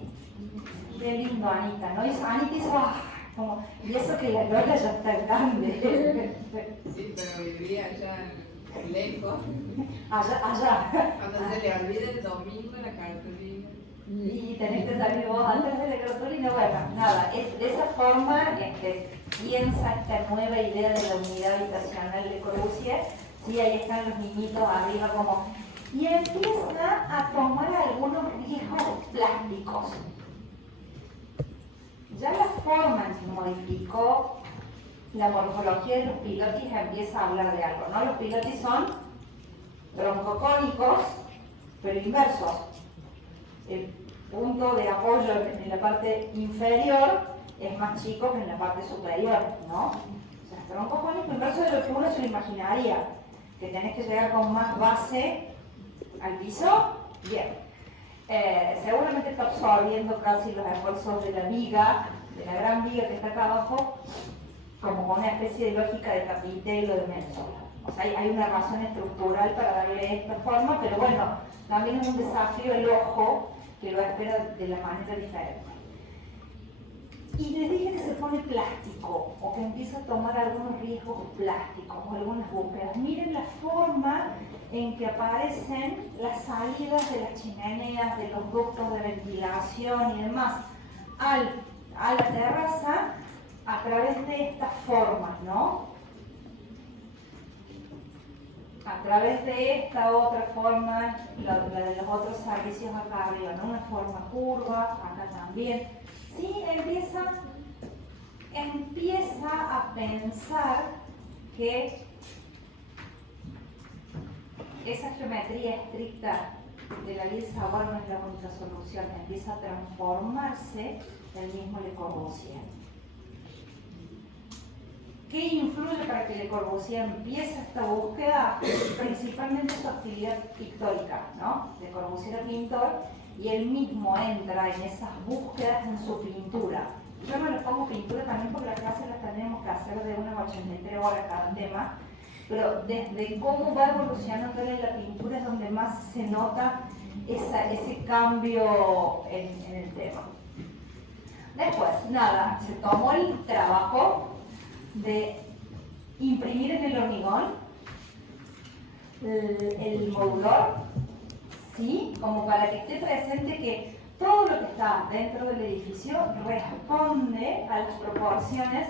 Qué lindo, Anita, ¿no? Y Anita hizo, como, y eso que la Gloria ya está grande. Sí, pero vivía allá lejos. Allá. Cuando se le olvida el domingo la cartulina. Y tenés que salir vos antes de la cartulina. Bueno, nada, de esa forma piensa esta nueva idea de la unidad habitacional de Corbusier. Sí, ahí están los niñitos arriba como... Y empieza a tomar algunos riesgos plásticos. Ya la forma en que modificó la morfología de los pilotis empieza a hablar de algo, ¿no? Los pilotis son troncocónicos, pero inversos. El punto de apoyo en la parte inferior es más chico que en la parte superior, ¿no? O sea, troncocónico inverso de lo que uno se lo imaginaría, que tenés que llegar con más base al piso. Bien. Seguramente está absorbiendo casi los esfuerzos de la viga, de la gran viga que está acá abajo, como con una especie de lógica de capitel o de mensola. O sea, hay una razón estructural para darle esta forma, pero bueno, también es un desafío el ojo que lo espera de la manera diferente. Y les dije que se pone plástico, o que empieza a tomar algunos riesgos plásticos, o algunas búsquedas. Miren la forma en que aparecen las salidas de las chimeneas, de los ductos de ventilación y demás, a la terraza a través de estas formas, ¿no? A través de esta otra forma, la de los otros servicios acá arriba, ¿no? Una forma curva, acá también. Sí, empieza a pensar que esa geometría estricta de la ley Savart no es la única solución, empieza a transformarse el mismo Le Corbusier. ¿Qué influye para que Le Corbusier empiece esta búsqueda? Principalmente su actividad pictórica, ¿no? Le Corbusier era pintor y él mismo entra en esas búsquedas en su pintura. Yo no le pongo pintura también porque las clases las tenemos que hacer de unas 83 horas cada tema, pero desde cómo va evolucionando la pintura es donde más se nota ese cambio en el tema. Después, nada, se tomó el trabajo de imprimir en el hormigón el modulador, ¿sí? Como para que esté presente que todo lo que está dentro del edificio responde a las proporciones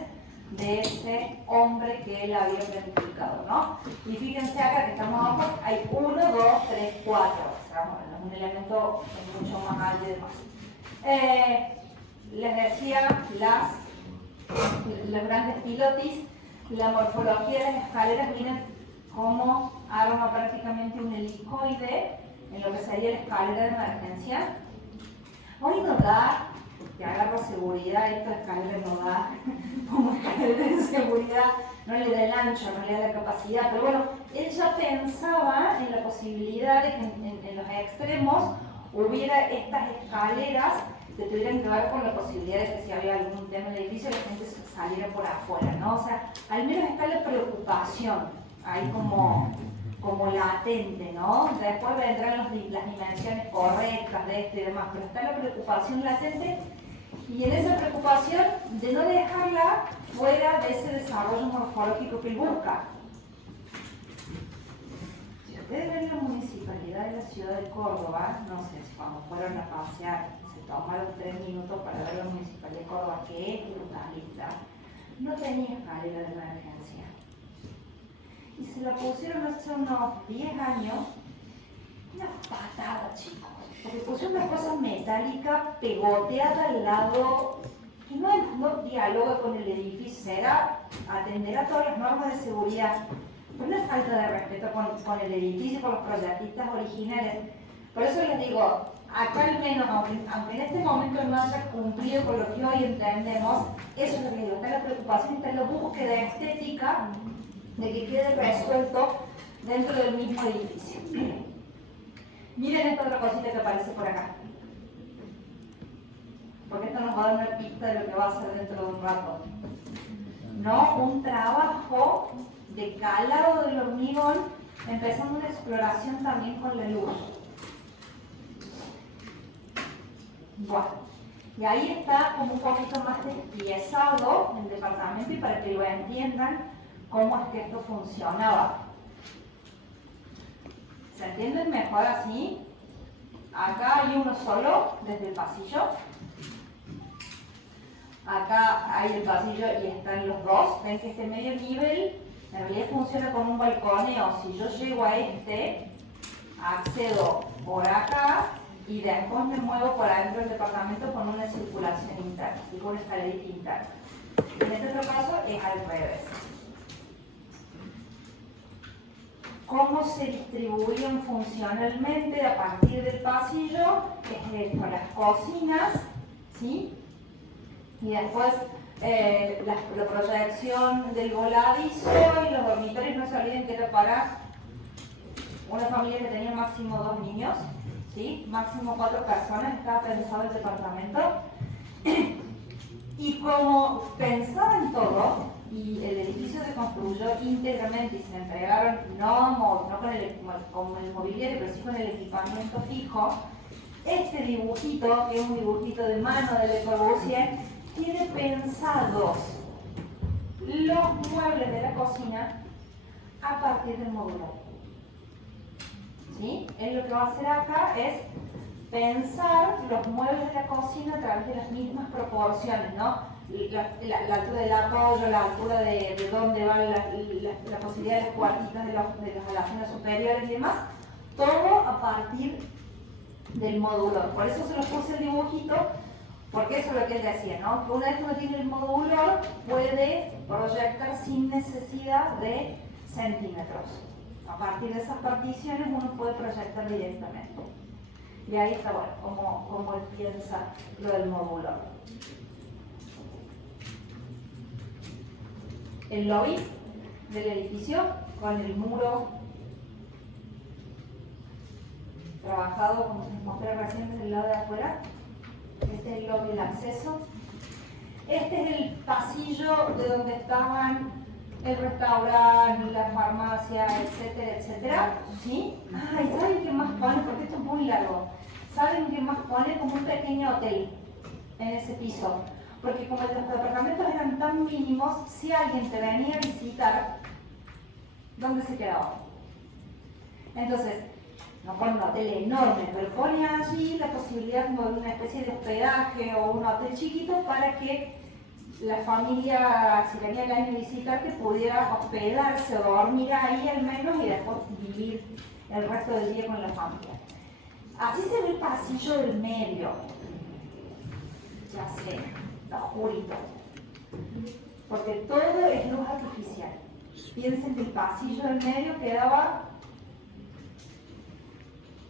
de ese hombre que él había planificado, ¿no? Y fíjense acá que estamos abajo, hay 1, 2, 3, 4, o sea, bueno, un elemento mucho más alto y demás. Les decía los grandes pilotis, la morfología de las escaleras, miren cómo arma prácticamente un helicoide en lo que sería la escalera de emergencia. Hoy no da, porque agarra seguridad, esta escalera no da, como escalera de seguridad, no le da el ancho, no le da la capacidad, pero bueno, él ya pensaba en la posibilidad de que en los extremos hubiera estas escaleras que tuvieran que ver con la posibilidad de que si había algún tema en el edificio la gente saliera por afuera, ¿no? O sea, al menos está la preocupación ahí como latente, ¿no? Después vendrán las dimensiones correctas de esto y demás, pero está la preocupación latente y en esa preocupación de no dejarla fuera de ese desarrollo morfológico que él busca. ustedes ven la municipalidad de la ciudad de Córdoba, no sé si cuando fueron a pasear se tomaron 3 minutos para ver la municipalidad de Córdoba, que es brutalista, no tenía escalera de emergencia. Y se la pusieron hace unos 10 años, una patada, chicos. Porque pusieron una cosa metálica pegoteada al lado, que no dialoga con el edificio, será atender a todas las normas de seguridad. Pero no es falta de respeto con el edificio, con los proyectistas originales. Por eso les digo, acá al menos, aunque en este momento no haya cumplido con lo que hoy entendemos, eso es lo que digo, está la preocupación, está la búsqueda estética de que quede resuelto dentro del mismo edificio. Miren esta otra cosita que aparece por acá, porque esto nos va a dar una pista de lo que va a hacer dentro de un rato. No, un trabajo de calado del hormigón, empezando una exploración también con la luz. Bueno, y ahí está como un poquito más despiezado el departamento y para que lo entiendan cómo es que esto funcionaba. ¿Se entienden mejor así? Acá hay uno solo desde el pasillo. Acá hay el pasillo y están los dos. Ven que este medio nivel en realidad funciona como un balconeo. Si yo llego a este, accedo por acá y después me muevo por adentro del departamento con una circulación interna, y con una escalerita interna. En este otro caso es al revés. ¿Cómo se distribuyen funcionalmente a partir del pasillo? Es esto, las cocinas, ¿sí? Y después la proyección del voladizo y los dormitorios, no se olviden que era para una familia que tenía máximo 2 niños, ¿sí? Máximo 4 personas, estaba pensado el departamento. Y como pensaba en todo, y el edificio se construyó íntegramente y se entregaron no con el mobiliario, pero sí con el equipamiento fijo, este dibujito, que es un dibujito de mano de Le Corbusier, tiene pensados los muebles de la cocina a partir del módulo. ¿Sí? Él lo que va a hacer acá es pensar los muebles de la cocina a través de las mismas proporciones, ¿no? La altura del apoyo, la altura de dónde va la posibilidad de las cuartitas de las alacines superiores y demás, todo a partir del módulo. Por eso se lo puse el dibujito, porque eso es lo que él decía, ¿no? Que una vez que uno tiene el módulo, puede proyectar sin necesidad de centímetros. A partir de esas particiones uno puede proyectar directamente. Y ahí está, bueno, como él piensa lo del módulo. El lobby del edificio con el muro trabajado, como se les mostré recién, desde el lado de afuera. Este es el lobby del acceso. Este es el pasillo de donde estaban el restaurante, la farmacia, etcétera, etcétera. ¿Sí? Ah, ¿y saben qué más pone? Porque esto es muy largo. ¿Saben qué más pone? Como un pequeño hotel en ese piso. Porque como los departamentos eran tan mínimos, si alguien te venía a visitar, ¿dónde se quedaba? Entonces, no pone un hotel enorme, pero pone allí la posibilidad como de una especie de hospedaje o un hotel chiquito para que la familia, si venía alguien a visitarte, pudiera hospedarse o dormir ahí al menos y después vivir el resto del día con la familia. Así se ve el pasillo del medio. Ya sé, lo jurito. Porque todo es luz artificial. Piensen que el pasillo del medio quedaba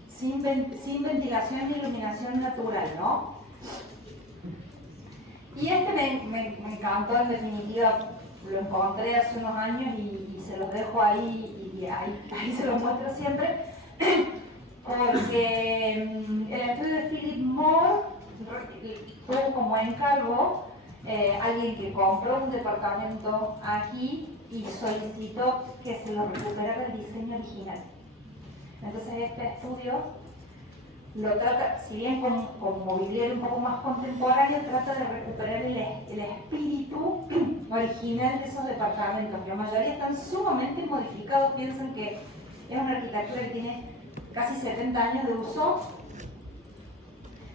sin ventilación ni iluminación natural, ¿no? Y este me encantó, en definitiva, lo encontré hace unos años y se los dejo ahí y ahí se los muestro siempre, porque el estudio de Philip Moore tuvo como encargo alguien que compró un departamento aquí y solicitó que se lo recuperara el diseño original. Entonces este estudio lo trata, si bien con mobiliario un poco más contemporáneo, trata de recuperar el espíritu original de esos departamentos, que la mayoría están sumamente modificados. Piensan que Es una arquitectura que tiene casi 70 años de uso,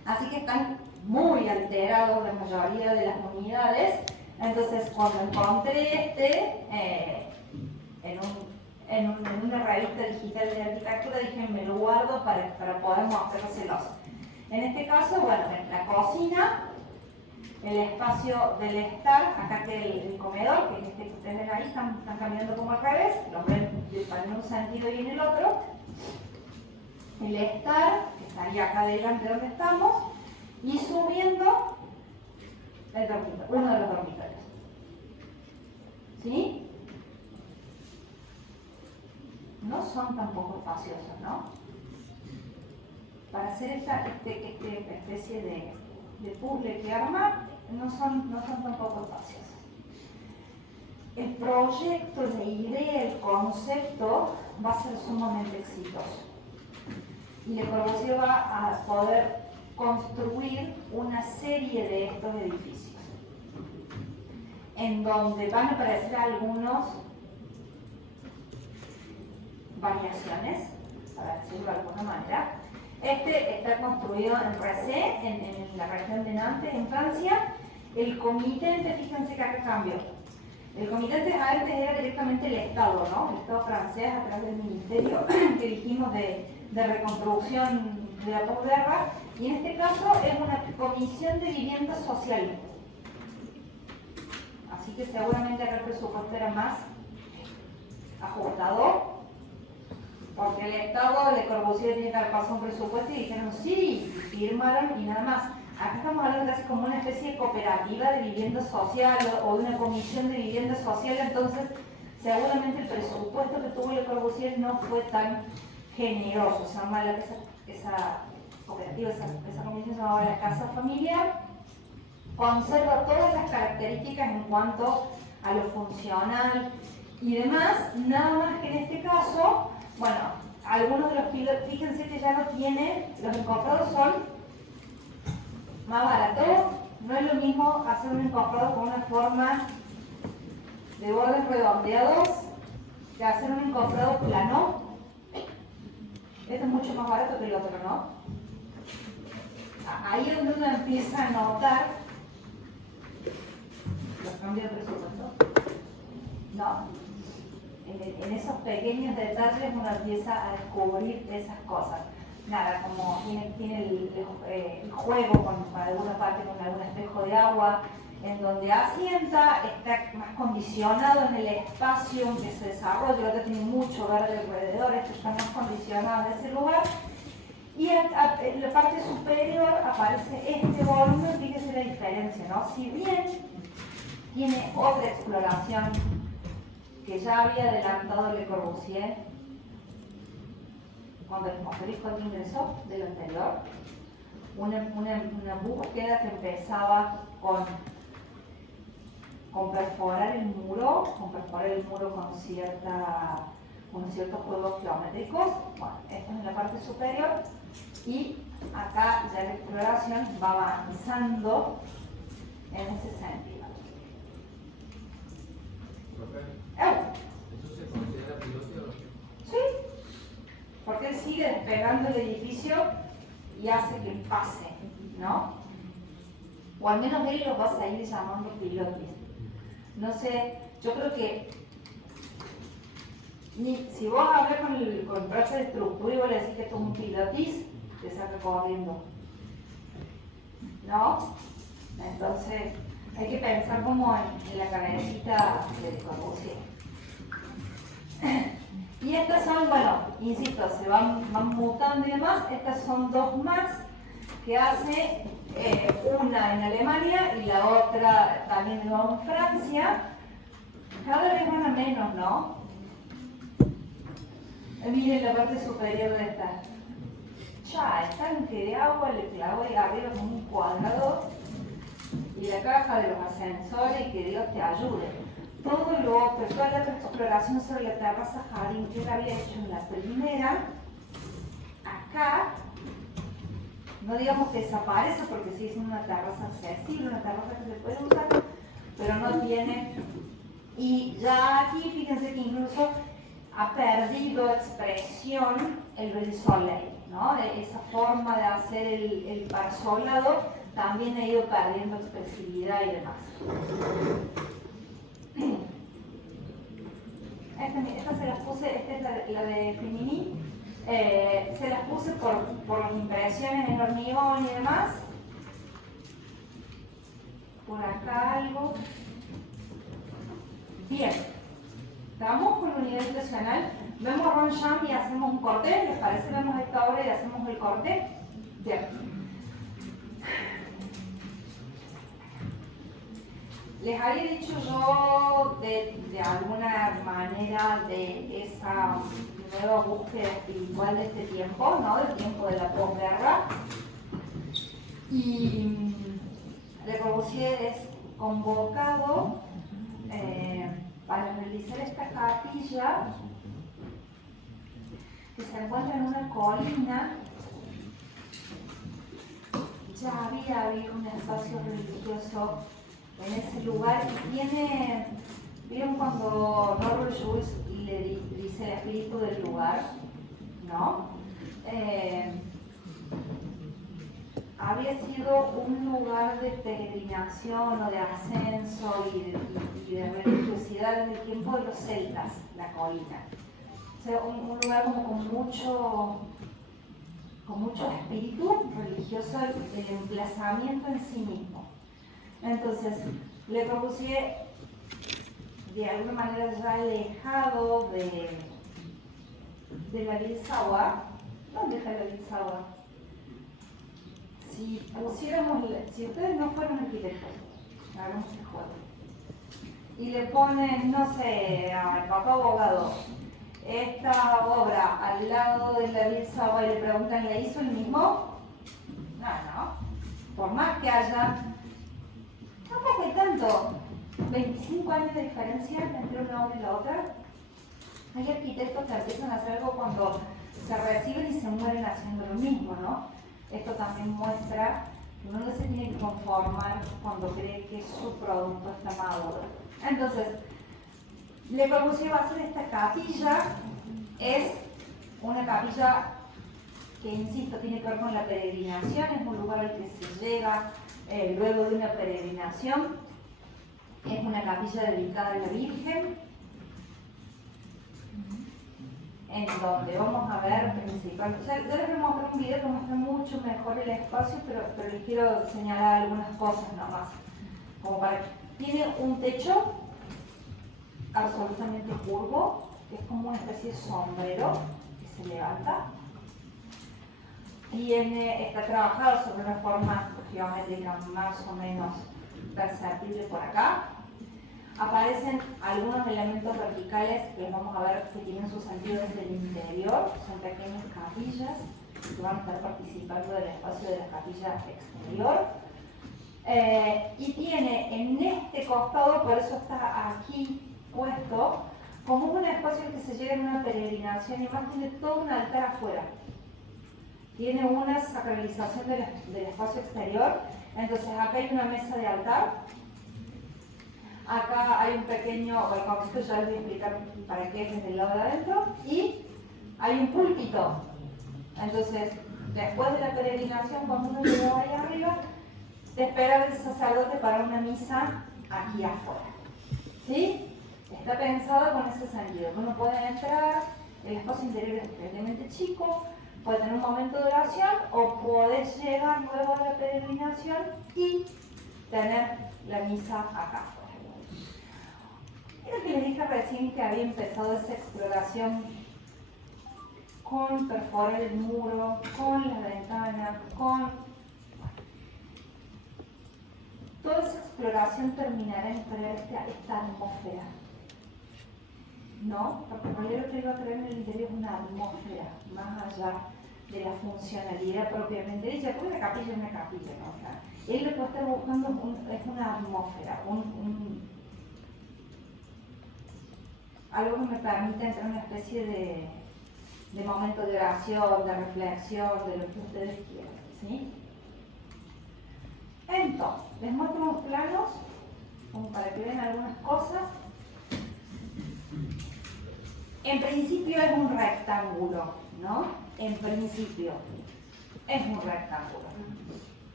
así que están muy alterados la mayoría de las unidades. Entonces, cuando encontré en una revista digital de arquitectura, dije, me lo guardo para poder mostrárselos. En este caso, bueno, la cocina, el espacio del estar, acá que el comedor, que es este que ustedes ven ahí, están cambiando como al revés, los ven en un sentido y en el otro. El estar, que estaría acá adelante donde estamos, y subiendo el dormitorio, uno de los dormitorios. ¿Sí? No son tampoco espaciosos, ¿no? Para hacer esta especie de puzzle que arma, no son tampoco espaciosos. El proyecto, la idea, el concepto va a ser sumamente exitoso. Y Le Corbusier va a poder construir una serie de estos edificios, en donde van a aparecer algunas variaciones, para decirlo de alguna manera. Este está construido en Racé, en la región de Nantes, en Francia. El comitente, fíjense que acá cambió. El comitente antes era directamente el Estado, ¿no? El Estado francés a través del ministerio que dijimos de reconstrucción de la posguerra, y en este caso es una comisión de vivienda social. Así que seguramente acá el presupuesto era más ajustado, porque el Estado Le Corbusier tiene que haber pasado un presupuesto y dijeron sí, y firmaron y nada más. Acá estamos hablando casi como una especie de cooperativa de vivienda social o de una comisión de vivienda social, entonces seguramente el presupuesto que tuvo Le Corbusier no fue tan generoso. Se llama esa cooperativa, esa comisión se llamaba la Casa Familiar. Conserva todas las características en cuanto a lo funcional y demás, nada más que en este caso, bueno, algunos de los pilotos, fíjense que ya no tiene, los encofrados son más baratos. No es lo mismo hacer un encofrado con una forma de bordes redondeados que hacer un encofrado plano. Este es mucho más barato que el otro, ¿no? Ahí es donde uno empieza a notar los cambios de presupuesto, ¿no? En esos pequeños detalles uno empieza a descubrir esas cosas. Nada, como tiene el juego con alguna parte con algún espejo de agua, en donde asienta, está más condicionado en el espacio en que se desarrolla, el otro tiene mucho verde alrededor, este está más condicionado en ese lugar. Y en la parte superior aparece este volumen, fíjese la diferencia, ¿no? Si bien tiene otra exploración que ya había adelantado Le Corbusier cuando les mostré cuando ingresó de lo anterior, una búsqueda que empezaba con perforar el muro con ciertos juegos geométricos. Bueno, esto es en la parte superior, y acá ya la exploración va avanzando en ese sentido. ¿Eso se considera piloto? Sí, porque él sigue despegando el edificio y hace que pase, ¿no? O al menos él los va a seguir llamando pilotis. No sé, yo creo que si vos hablas con el brazo de estructura y vos le decís que esto es un pilotis, te saca corriendo, ¿no? Entonces hay que pensar como en la cabecita de Le Corbusier. Y estas son, bueno, insisto, se van mutando y demás. Estas son dos más que hace una en Alemania y la otra también de nuevo en Francia. Cada vez van a menos, ¿no? Miren la parte superior de esta. Ya, el tanque de agua le clavó ahí arriba como un cuadrado, y la caja de los ascensores, y que Dios te ayude. Todo lo otro, toda la exploración sobre la terraza jardín que él había hecho en la primera, acá, no digamos que desaparece porque sigue siendo una terraza accesible, una terraza que se puede usar, pero no tiene. Y ya aquí, fíjense que incluso ha perdido perdido expresión el brise soleil, ¿no? Esa forma de hacer el parsolado también ha ido perdiendo expresividad y demás. Esta se las puse, esta es la de Frimini. Se las puse por las impresiones en hormigón y demás. Por acá algo. Bien. Estamos con unidad impresional. Vemos Ronchamp y hacemos un corte. ¿Les parece? Vemos esta obra y hacemos el corte. Bien. Les había dicho yo de alguna manera de esa nueva búsqueda espiritual de este tiempo, ¿no? Del tiempo de la posguerra. Y Le Corbusier es convocado para realizar esta capilla que se encuentra en una colina. Ya había habido un espacio religioso en ese lugar y tiene, ¿vieron cuando Norbert Schulz le dice el espíritu del lugar? ¿No? Había sido un lugar de peregrinación o de ascenso y de religiosidad en el tiempo de los celtas, la colina. O sea, un lugar como con mucho espíritu religioso, el emplazamiento en sí mismo. Entonces, Le Corbusier, de alguna manera ya alejado de la Ville Sauer. ¿Dónde está la Ville Sauer? Si ustedes no fueron arquitectos, hagamos este juego, y le ponen, no sé, al papá abogado, esta obra al lado de la Ville Sauer y le preguntan, ¿le hizo el mismo? No. Por más que haya, tampoco hay tanto, 25 años de diferencia entre una obra y la otra. Hay arquitectos que empiezan a hacer algo cuando se reciben y se mueren haciendo lo mismo, ¿no? Esto también muestra que uno no se tiene que conformar cuando cree que su producto está maduro. Entonces, Le Corbusier va a hacer esta capilla. Es una capilla que, insisto, tiene que ver con la peregrinación. Es un lugar al que se llega luego de una peregrinación. Es una capilla dedicada a la Virgen, en donde vamos a ver principalmente, yo les voy a mostrar un video que muestra mucho mejor el espacio, pero les quiero señalar algunas cosas nomás. Como para que tiene un techo absolutamente curvo, que es como una especie de sombrero que se levanta. Está trabajado sobre una forma geométrica más o menos perceptible por acá. Aparecen algunos elementos verticales que vamos a ver que tienen su sentido desde el interior, son pequeñas capillas que van a estar participando del espacio de la capilla exterior. Y tiene en este costado, por eso está aquí puesto, como un espacio que se llega en una peregrinación y más tiene todo un altar afuera. Tiene una sacralización del espacio exterior, entonces acá hay una mesa de altar. Acá hay un pequeño balconcito, ya les voy a explicar para qué es desde el lado de adentro, y hay un púlpito. Entonces, después de la peregrinación, cuando uno llegó ahí arriba, te espera el sacerdote para una misa aquí afuera. ¿Sí? Está pensado con ese sentido. Uno puede entrar, el espacio interior es realmente chico, puede tener un momento de oración o puede llegar luego a la peregrinación y tener la misa acá afuera. Creo que les dije recién que había empezado esa exploración con perforar el muro, con las ventanas, con... Toda esa exploración terminará en crear esta atmósfera, ¿no? Porque en realidad lo que iba a crear en el interior es una atmósfera, más allá de la funcionalidad propiamente dicha, porque una capilla es una capilla, ¿no? O sea, él lo que va a estar buscando es una atmósfera, algo que me permita entrar en una especie de momento de oración, de reflexión, de lo que ustedes quieran, ¿sí? Entonces, les muestro unos planos, como para que vean algunas cosas. En principio es un rectángulo, ¿no? En principio es un rectángulo.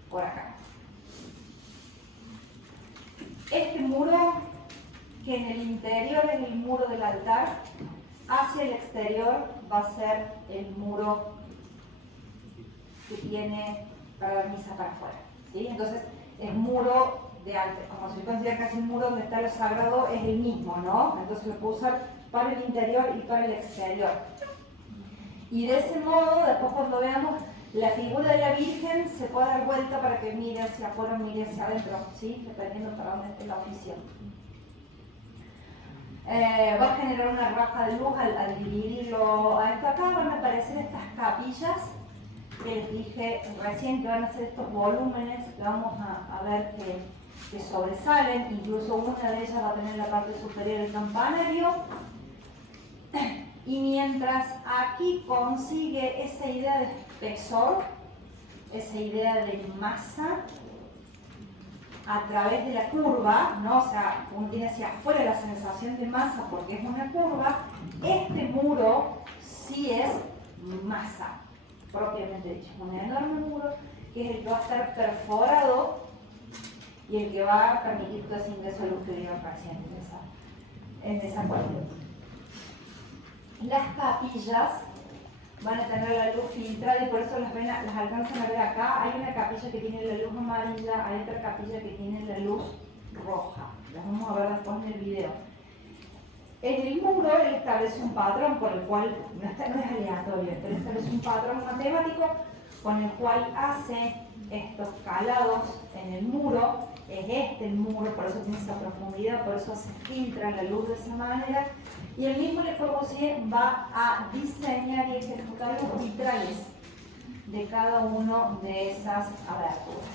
Por acá. Este muro, que en el interior es el muro del altar, hacia el exterior va a ser el muro que tiene para la misa para afuera, ¿sí? Entonces, el muro de altar, como se considera casi el muro donde está lo sagrado, es el mismo, ¿no? Entonces lo puedo usar para el interior y para el exterior. Y de ese modo, después cuando veamos la figura de la Virgen, se puede dar vuelta para que mire hacia afuera o mire hacia adentro, ¿sí? Dependiendo para dónde esté la oficio. Va a generar una raja de luz al dividirlo a esto acá. Van a aparecer estas capillas que les dije recién, que van a ser estos volúmenes que vamos a ver que sobresalen. Incluso una de ellas va a tener la parte superior del campanario. Y mientras aquí consigue esa idea de espesor, esa idea de masa, a través de la curva, ¿no? O sea, uno tiene hacia afuera la sensación de masa porque es una curva. Este muro sí es masa, propiamente dicho. Un enorme muro que es el que va a estar perforado y el que va a permitir todo ese ingreso de luz que vieron recién en esa cualidad. Las capillas van a tener la luz filtrada y por eso las alcanzan a ver acá. Hay una capilla que tiene la luz amarilla, hay otra capilla que tiene la luz roja. Las vamos a ver después en el video. En el muro él establece un patrón por el cual, no es aleatorio, pero establece un patrón matemático con el cual hace estos calados en el muro. Es este el muro, por eso tiene esa profundidad, por eso se filtra la luz de esa manera. Y el mismo Le Corbusier va a diseñar y ejecutar los vitrales de cada una de esas aberturas.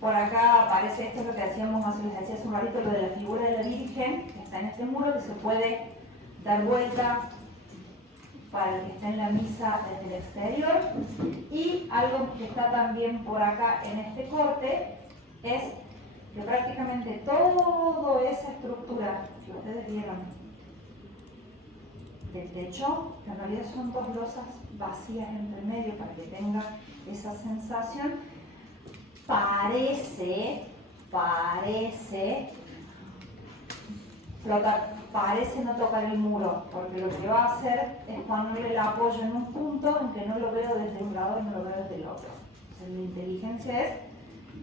Por acá aparece esto, es lo que hacíamos, les decía hace un ratito, lo de la figura de la Virgen, que está en este muro, que se puede dar vuelta para el que está en la misa desde el exterior. Y algo que está también por acá en este corte es que prácticamente toda esa estructura que ustedes vieron del techo, que en realidad son dos losas vacías entre medio para que tenga esa sensación, parece flotar, parece no tocar el muro, porque lo que va a hacer es ponerle el apoyo en un punto en que no lo veo desde un lado y no lo veo desde el otro. Entonces, la inteligencia es,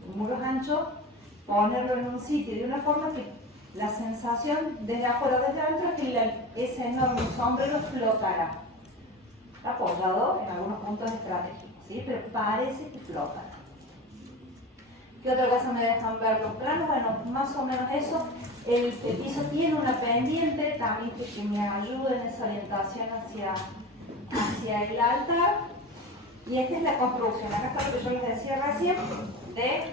el muro es ancho, ponerlo en un sitio de una forma que la sensación desde afuera o desde adentro es que ese enorme sombrero flotará, apoyado en algunos puntos estratégicos, ¿sí? Pero parece que flota. ¿Qué otra cosa me dejan ver los planos? Bueno, más o menos eso. El piso tiene una pendiente también que me ayuda en esa orientación hacia el altar. Y esta es la construcción. Acá está lo que yo les decía recién, de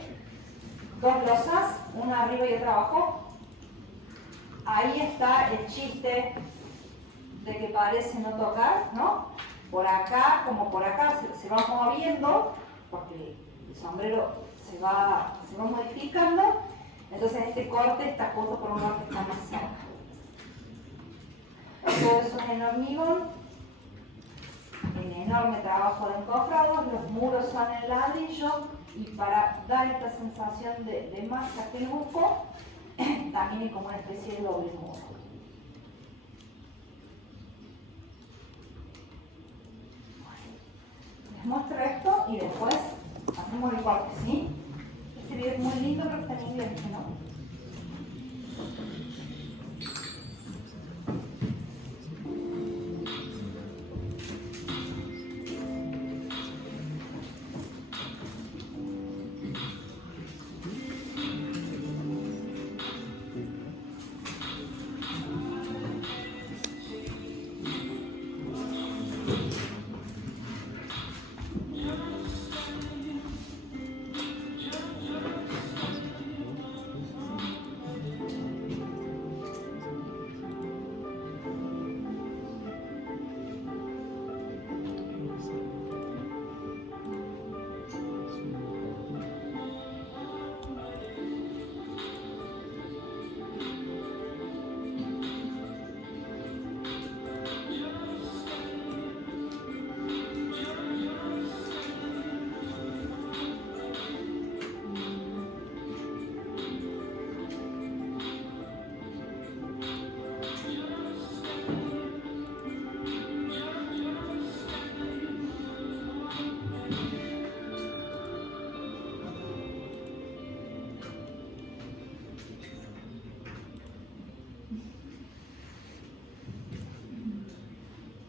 dos losas, una arriba y otra abajo. Ahí está el chiste de que parece no tocar, ¿no? Por acá, como por acá, se va moviendo, porque el sombrero se va modificando. Entonces este corte está justo por un lado que está más cerca. Todo eso es en hormigón, en enorme trabajo de encofrado. Los muros son en ladrillo y para dar esta sensación de masa que busco, también hay como una especie de doble muro. Les muestro esto y después hacemos el corte, ¿sí? Este video es muy lindo, pero está en inglés, ¿no?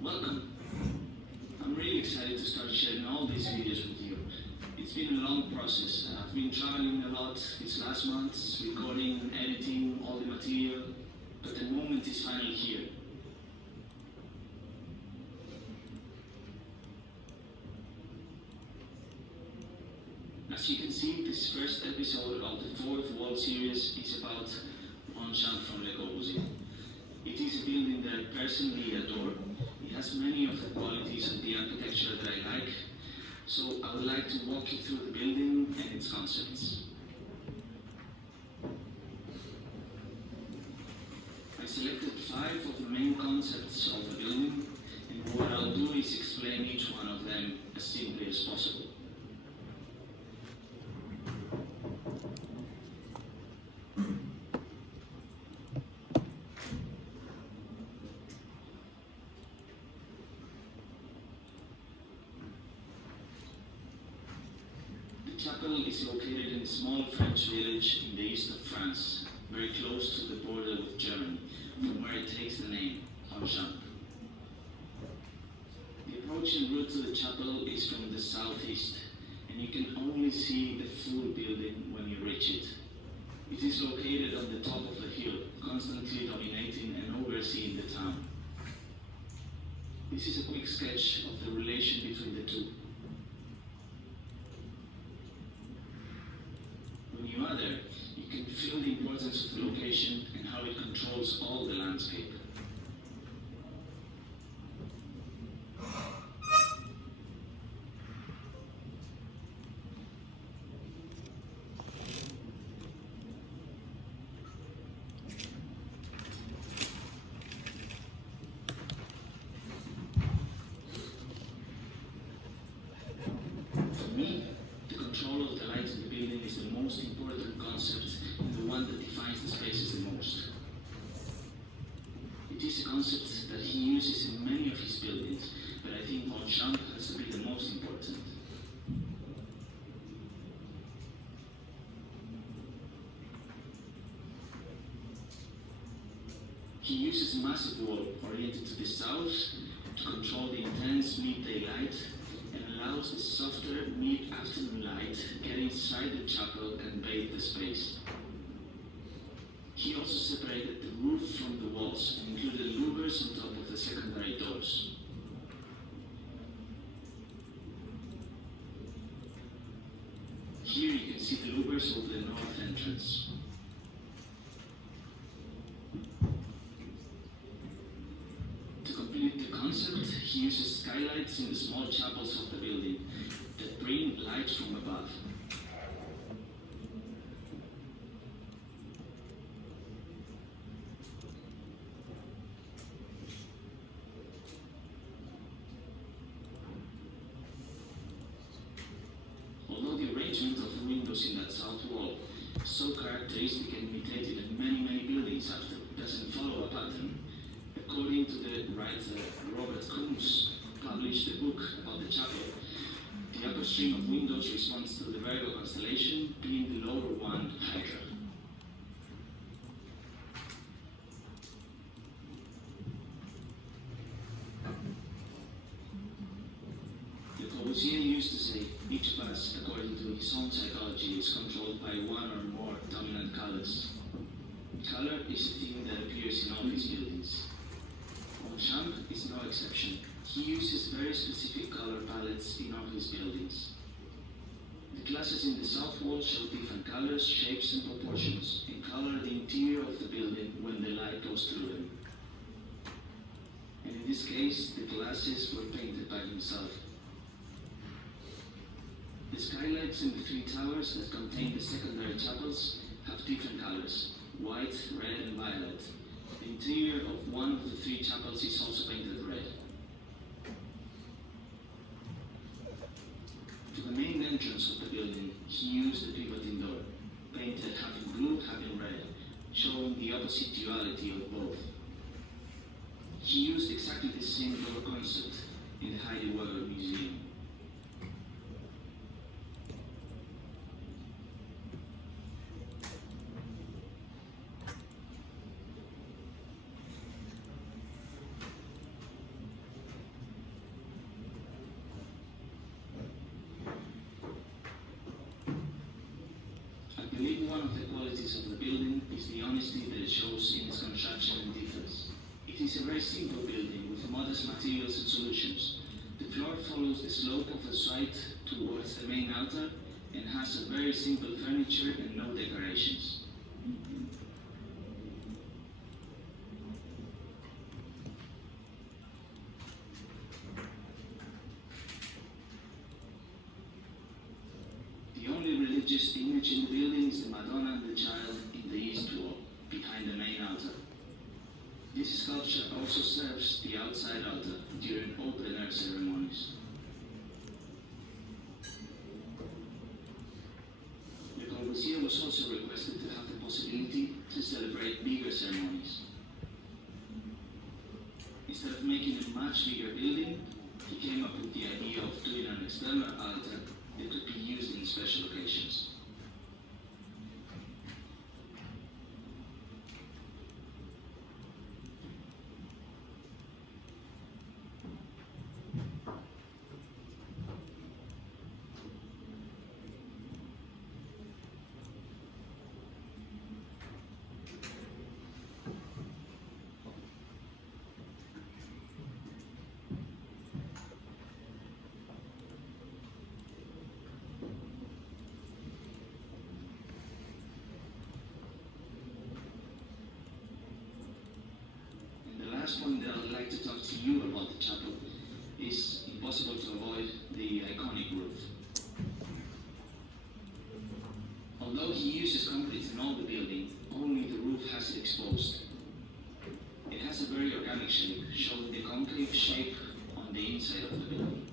Welcome. I'm really excited to start sharing all these videos with you. It's been a long process. I've been traveling a lot these last months, recording, editing, all the material, but the moment is finally here. As you can see, this first episode of the fourth wall series is about Longchamp from Le Corbusier. It is a building that I personally adore. It has many of the qualities of the architecture that I like, so I would like to walk you through the building and its concepts. I selected 5 of the main concepts of the building, and what I'll do is explain each one of them as simply as possible. The chapel is located in a small French village in the east of France, very close to the border with Germany, from where it takes the name, Longchamp. The approaching route to the chapel is from the southeast, and you can only see the full building when you reach it. It is located on the top of the hill, constantly dominating and overseeing the town. This is a quick sketch of the relation between the two. When you are there, you can feel the importance of the location and how it controls all the landscape. For me, the control of the light in the building is the most important concept and the one that defines the spaces the most. It is a concept that he uses in many of his buildings, but I think Longchamp has to be the most important. He uses a massive wall oriented to the south to control the intense midday light and allows the softer mid-afternoon light get inside the chapel and bathe the space. He also separated the roof from the walls and included louvers on top of the secondary doors. Here you can see the louvers of the north entrance. To complete the concept, he uses skylights in the small chapels of the building that bring light from above. Although the arrangement of the windows in that south wall is so characteristic and imitated in many buildings after doesn't follow a pattern, according to the writer Robert Coombs, published a book about the chapel, the upper stream of windows responds to the Virgo constellation, being the lower one, Hydra. Le Corbusier used to say, each of us, according to his own psychology, is controlled by one or more dominant colors. Color is a theme that appears in all his buildings. Longchamp is no exception. He uses very specific color palettes in all his buildings. The glasses in the south wall show different colors, shapes, and proportions, and color the interior of the building when the light goes through them. And in this case, the glasses were painted by himself. The skylights in the 3 towers that contain the secondary chapels have different colors, white, red, and violet. The interior of one of the 3 chapels is also painted red. For the main entrance of the building, he used the pivoting door, painted half in blue, half in red, showing the opposite duality of both. He used exactly the same door concept in the Heidelberg Museum. qualities of the building is the honesty that it shows in its construction and details. It is a very simple building with modest materials and solutions. The floor follows the slope of the site towards the main altar and has a very simple furniture and no decorations. The only religious image in the building is the Madonna and the Child in the east wall, behind the main altar. This sculpture also serves the outside altar during open-air ceremonies. Le Corbusier was also requested to have the possibility to celebrate bigger ceremonies. Instead of making a much bigger building, he came up with the idea of doing an external altar that could be used in special occasions. The last point that I would like to talk to you about the chapel is impossible to avoid the iconic roof. Although he uses concrete in all the building, only the roof has it exposed. It has a very organic shape, showing the concave shape on the inside of the building.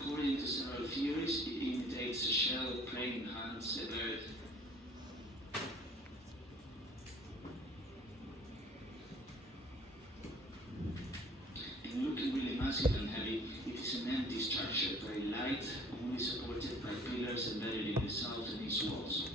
According to several theories, it imitates a shell, praying hands, a bird. And looking really massive and heavy, it is an empty structure, very light, only supported by pillars embedded in the south and east walls.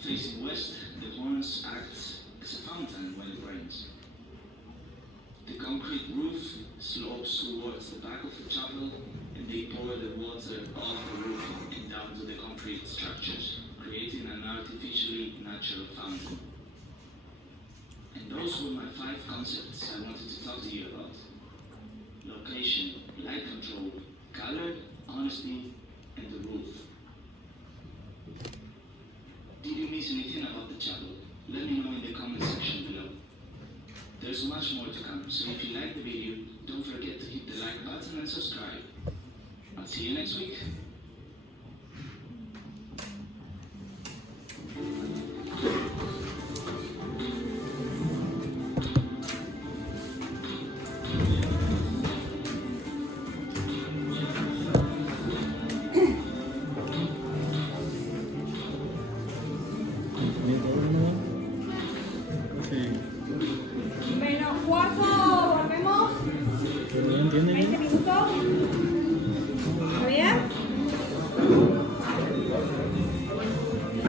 Facing west, the horns act as a fountain when it rains. The concrete roof slopes towards the back of the chapel, and they pour the water off the roof and down to the concrete structures, creating an artificially natural fountain. And those were my 5 concepts I wanted to talk to you about. Location, light control, color, honesty, and the roof. Did you miss anything about the chapel? Let me know in the comment section below. There's much more to come, so if you like the video, don't forget to hit the like button and subscribe. I'll see you next week.